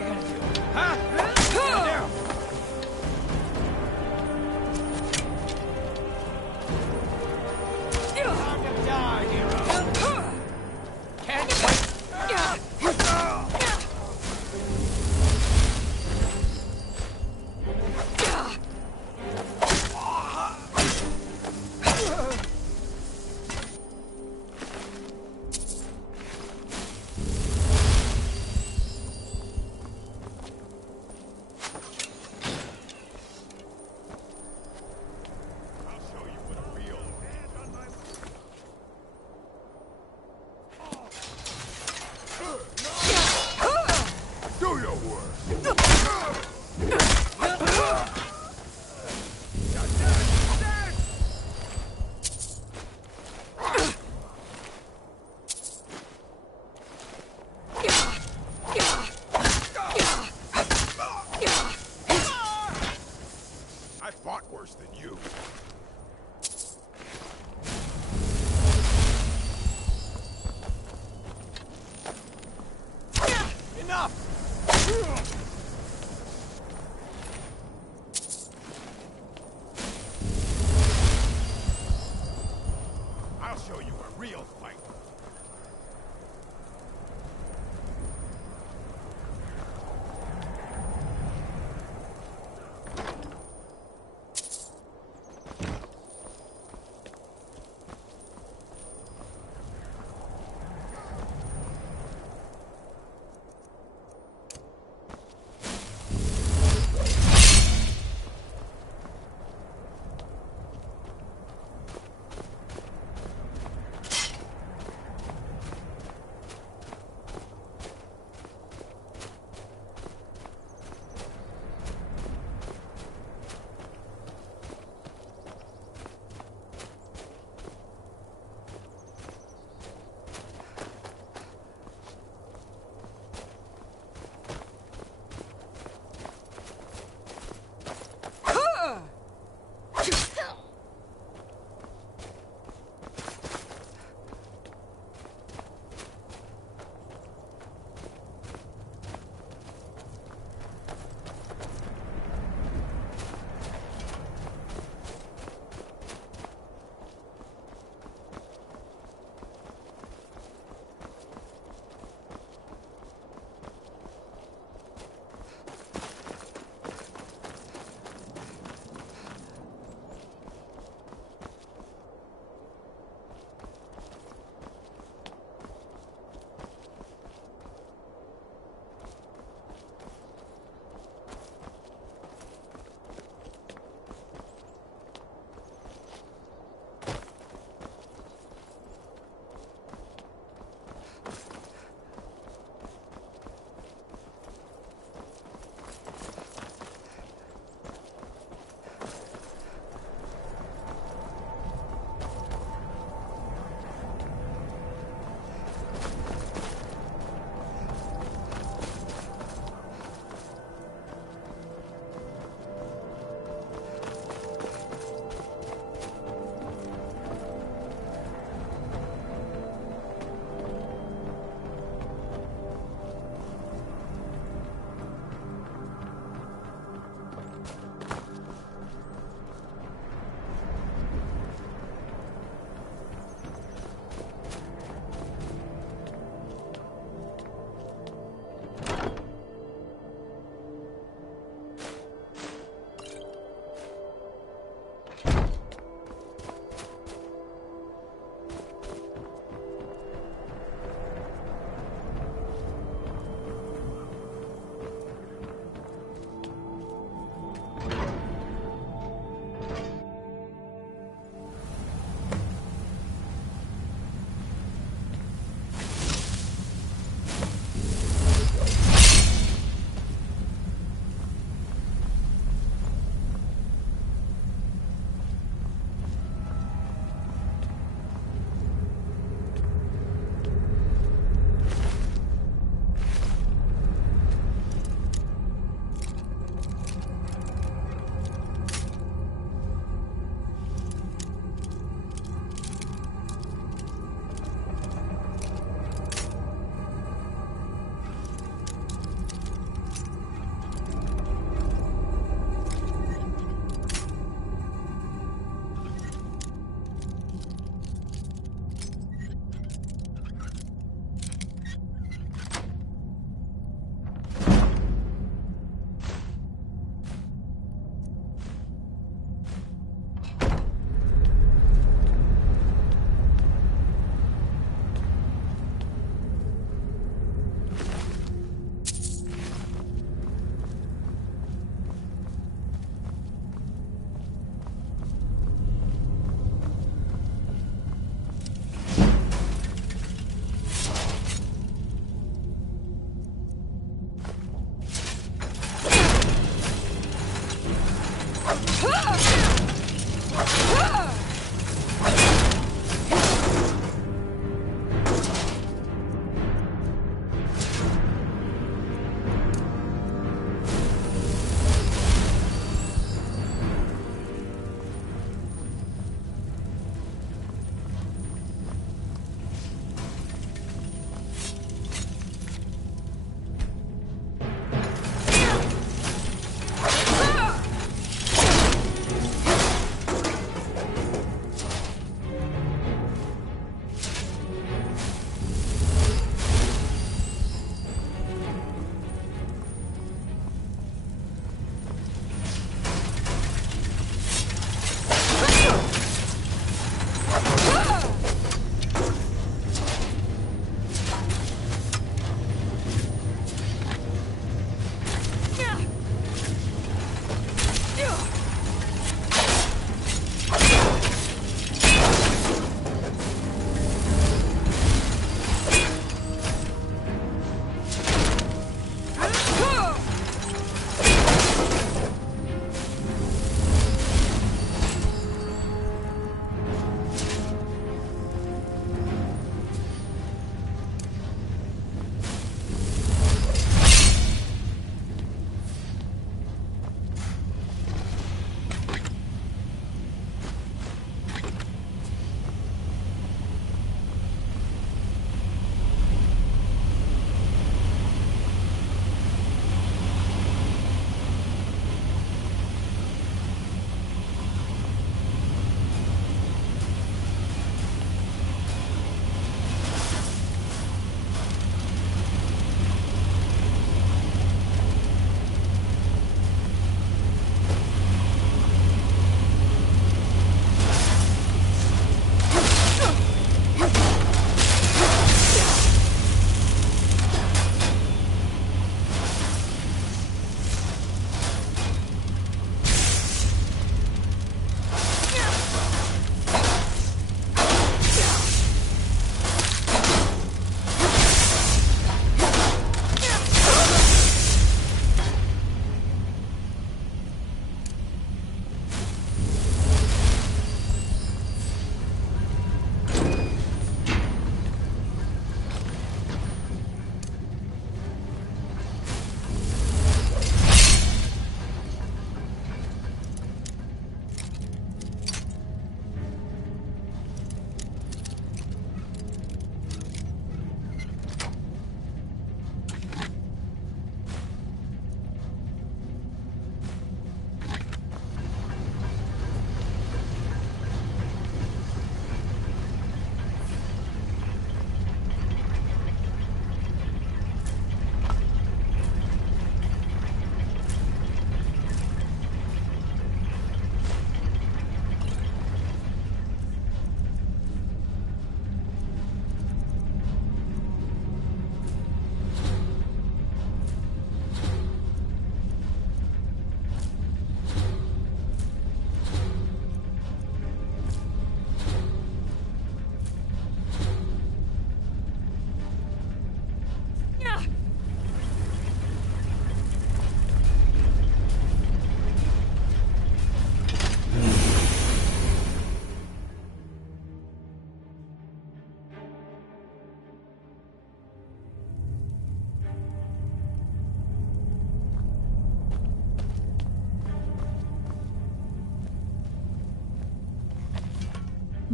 you gonna do? Huh? Down. Time to die, hero. Can't wait.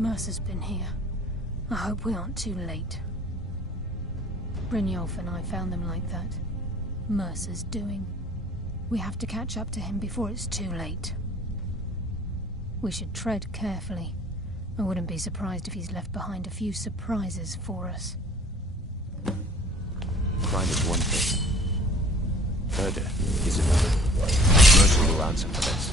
Mercer's been here. I hope we aren't too late. Brynjolf and I found them like that. Mercer's doing. We have to catch up to him before it's too late. We should tread carefully. I wouldn't be surprised if he's left behind a few surprises for us. Crime is one thing. Murder is another. Mercer will answer for this.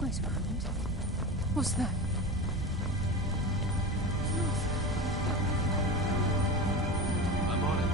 Wait a moment. What's that? I'm on it,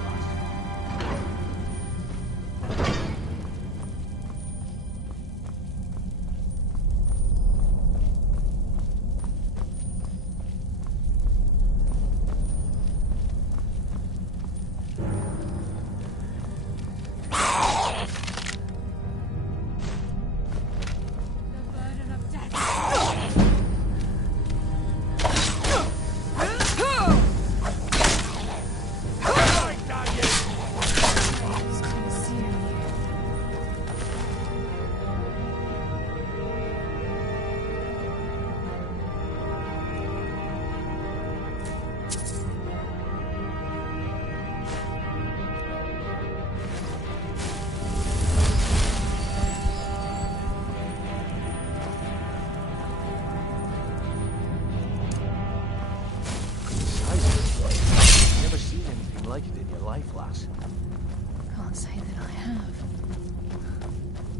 Can't say that I have.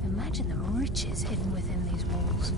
Imagine the riches hidden within these walls.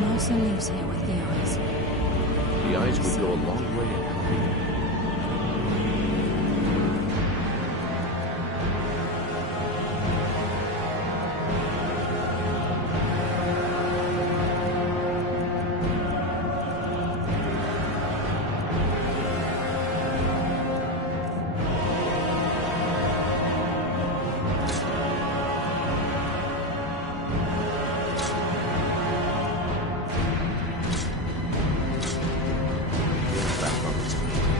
Mercer lives here with the eyes. The eyes would go a long way in helping you. Back on its feet.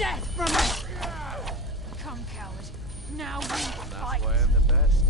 death from us! Come, coward. Now we fight! That's why I'm the best.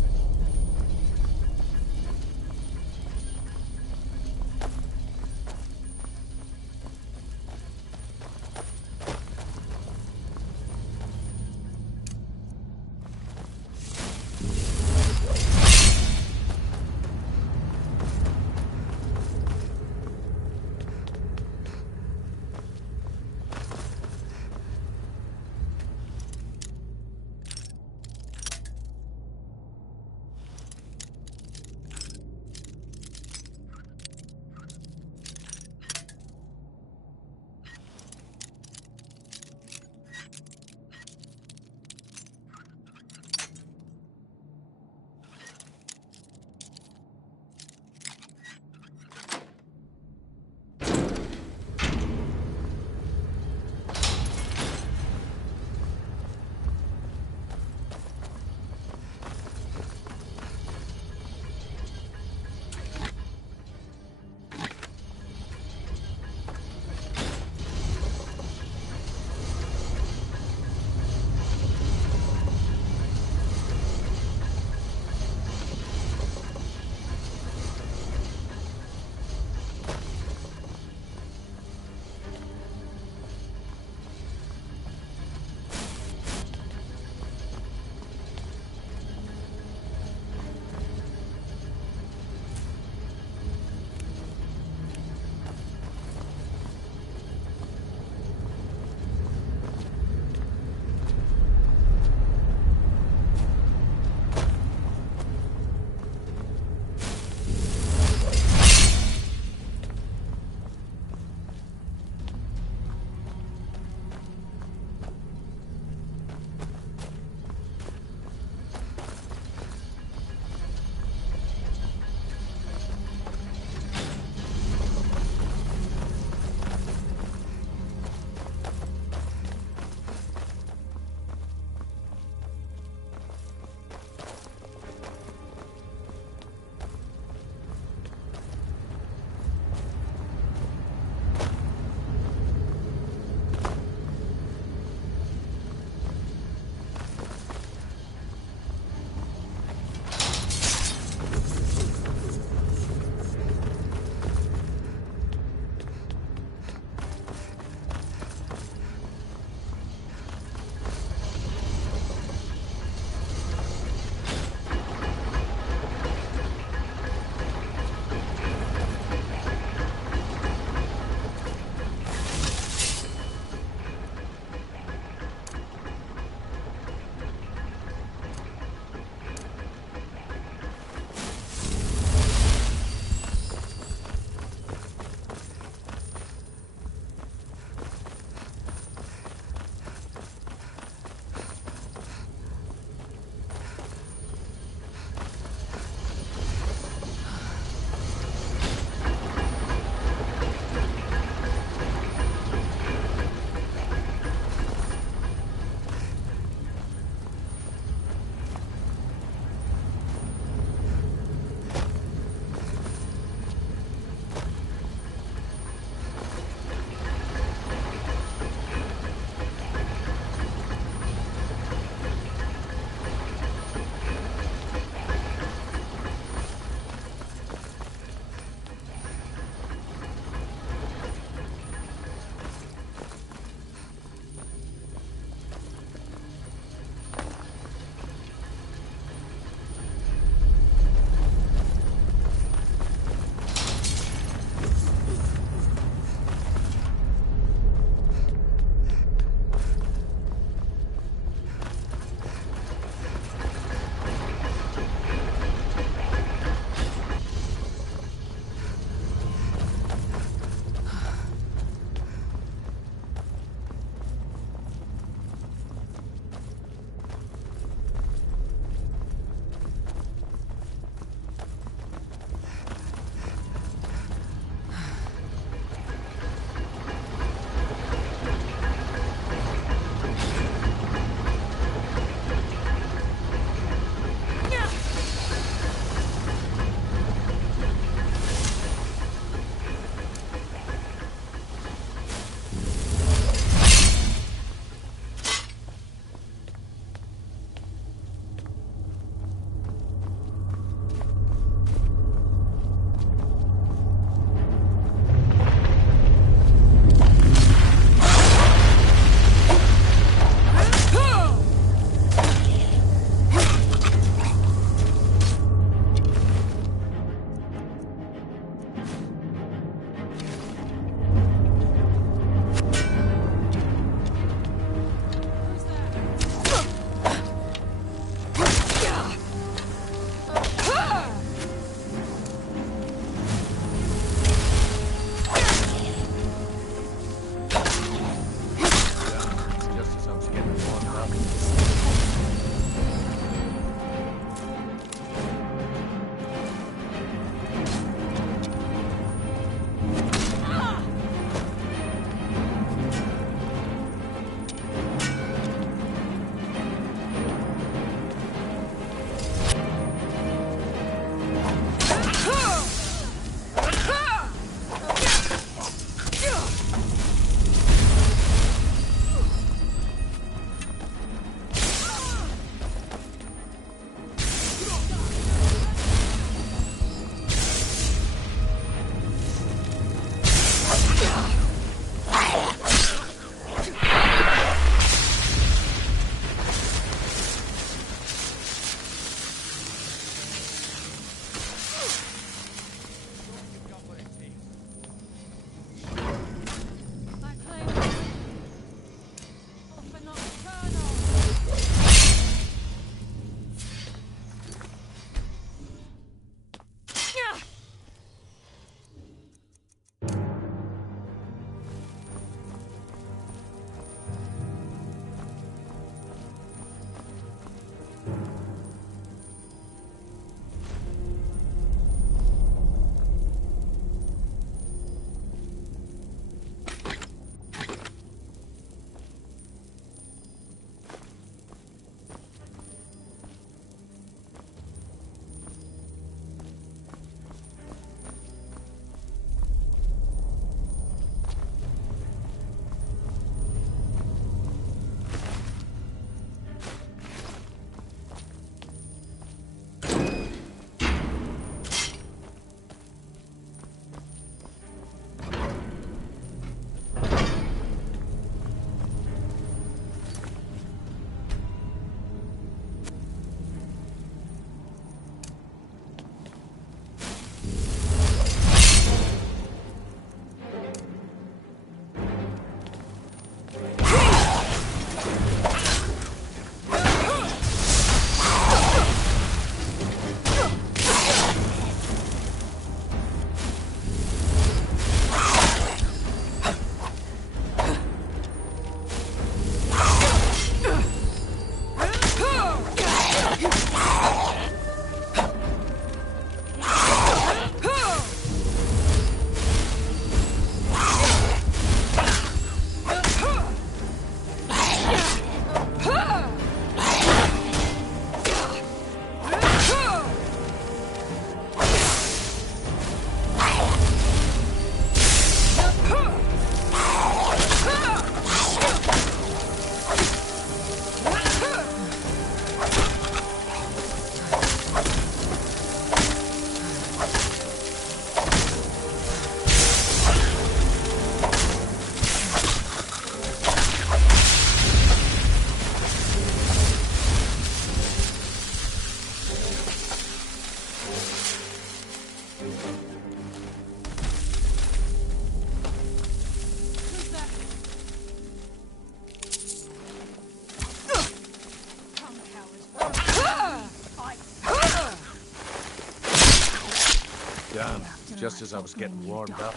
just as I was getting warmed up.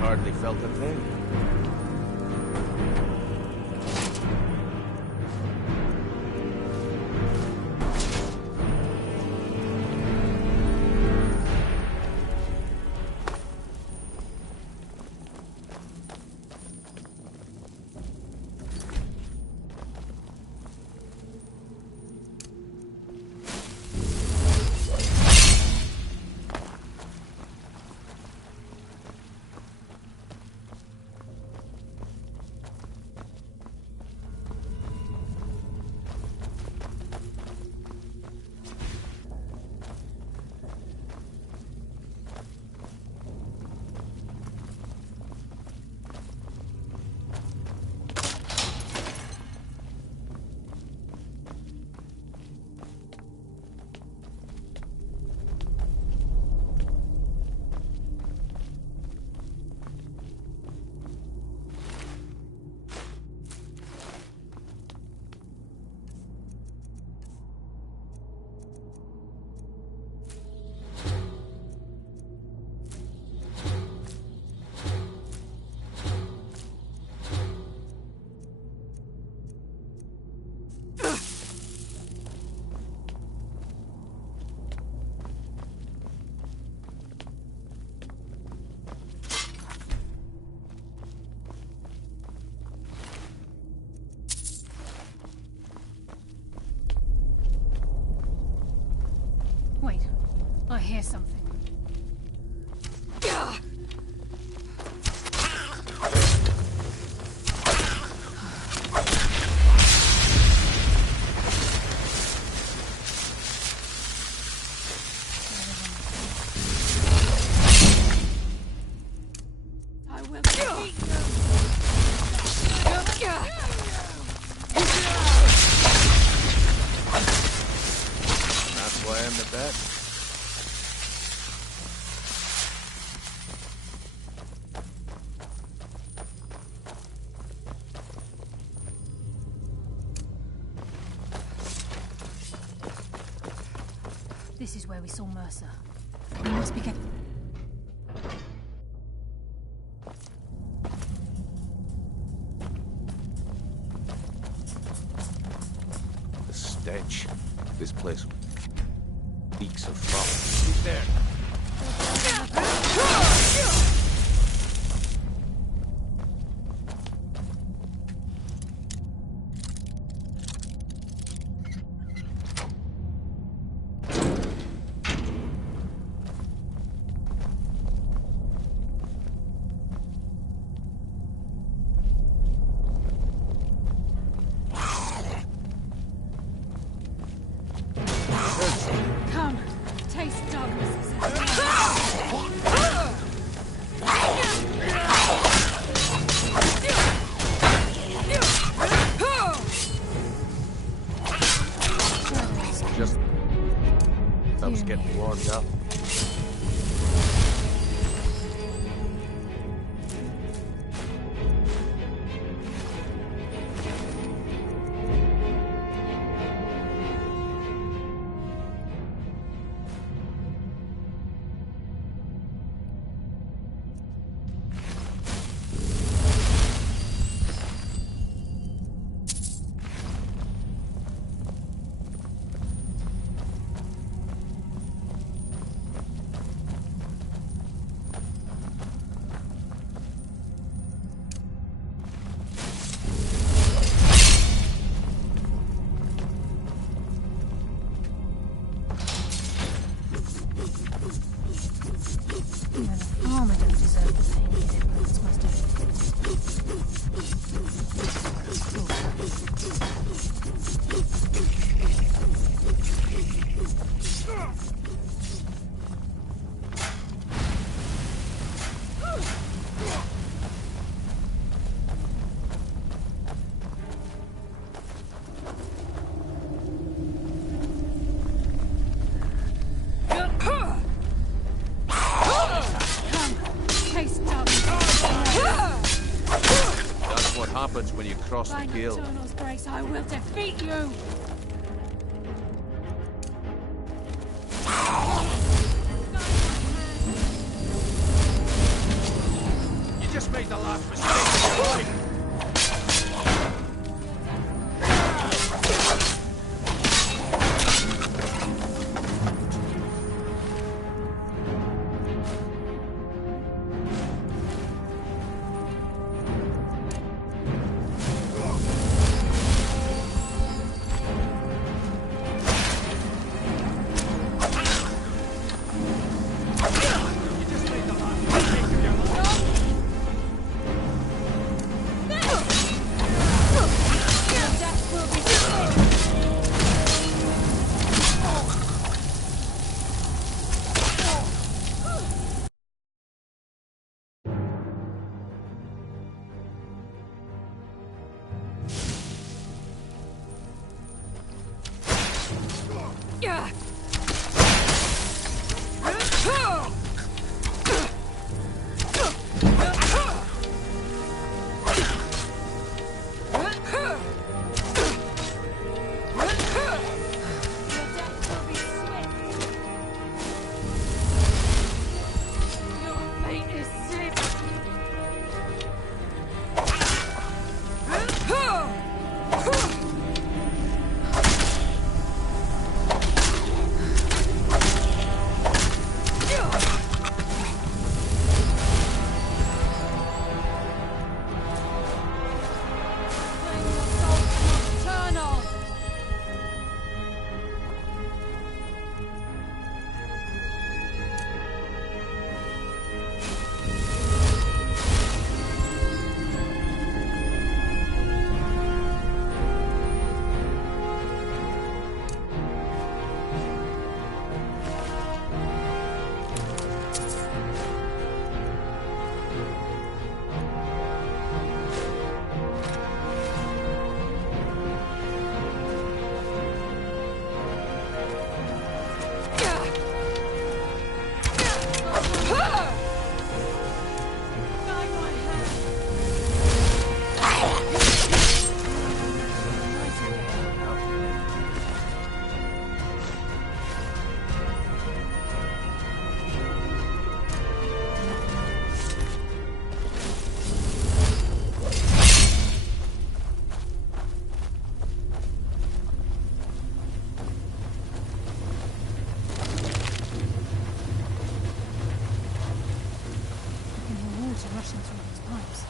Hardly felt a thing. Wait, I hear something. I will defeat That's why I'm the best. This is where we saw Mercer. We must be careful. The stench. This place reeks of froth. He's there. Come, taste darkness. Just... I was getting warmed up. happens when you cross the guild. By Eternal's grace, I will defeat you! You just made the last mistake of your life! rushing through these pipes.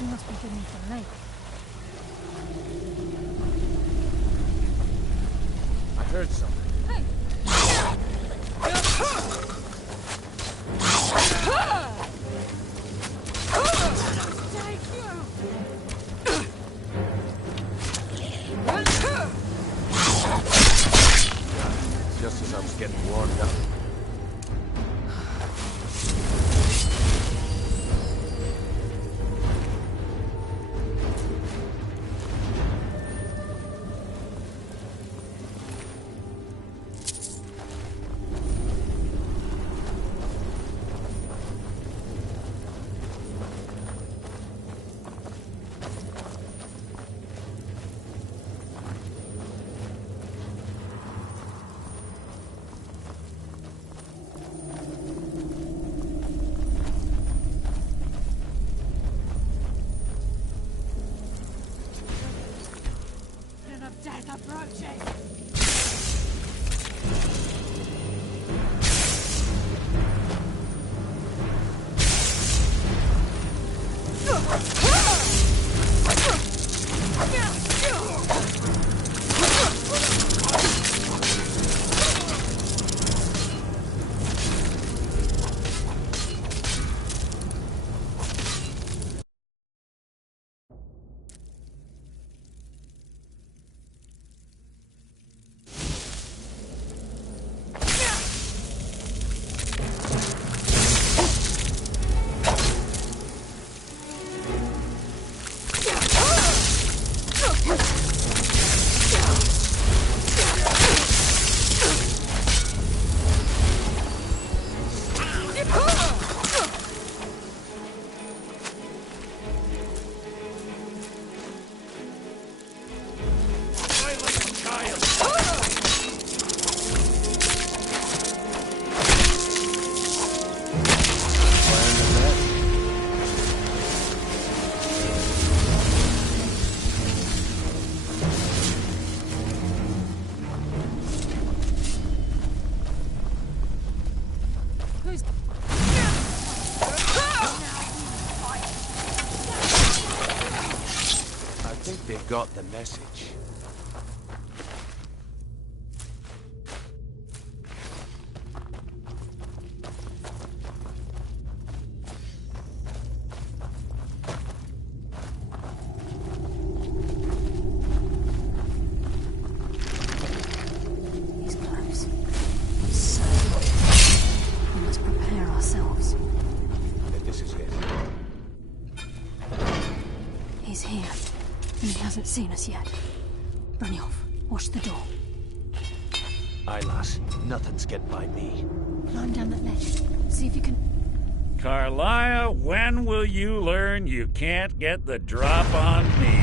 We must be getting to the lake. I heard something. Hey! Just as I was getting warmed up. Who's... I think they got the message. He's close. He's so close. We must prepare ourselves. Then this is it. He's here. And he hasn't seen us yet. Brynjolf, watch the door. Aye, lass. Nothing's getting by me. Climb down that ledge. See if you can... Carlia, when will you learn you can't get the drop on me?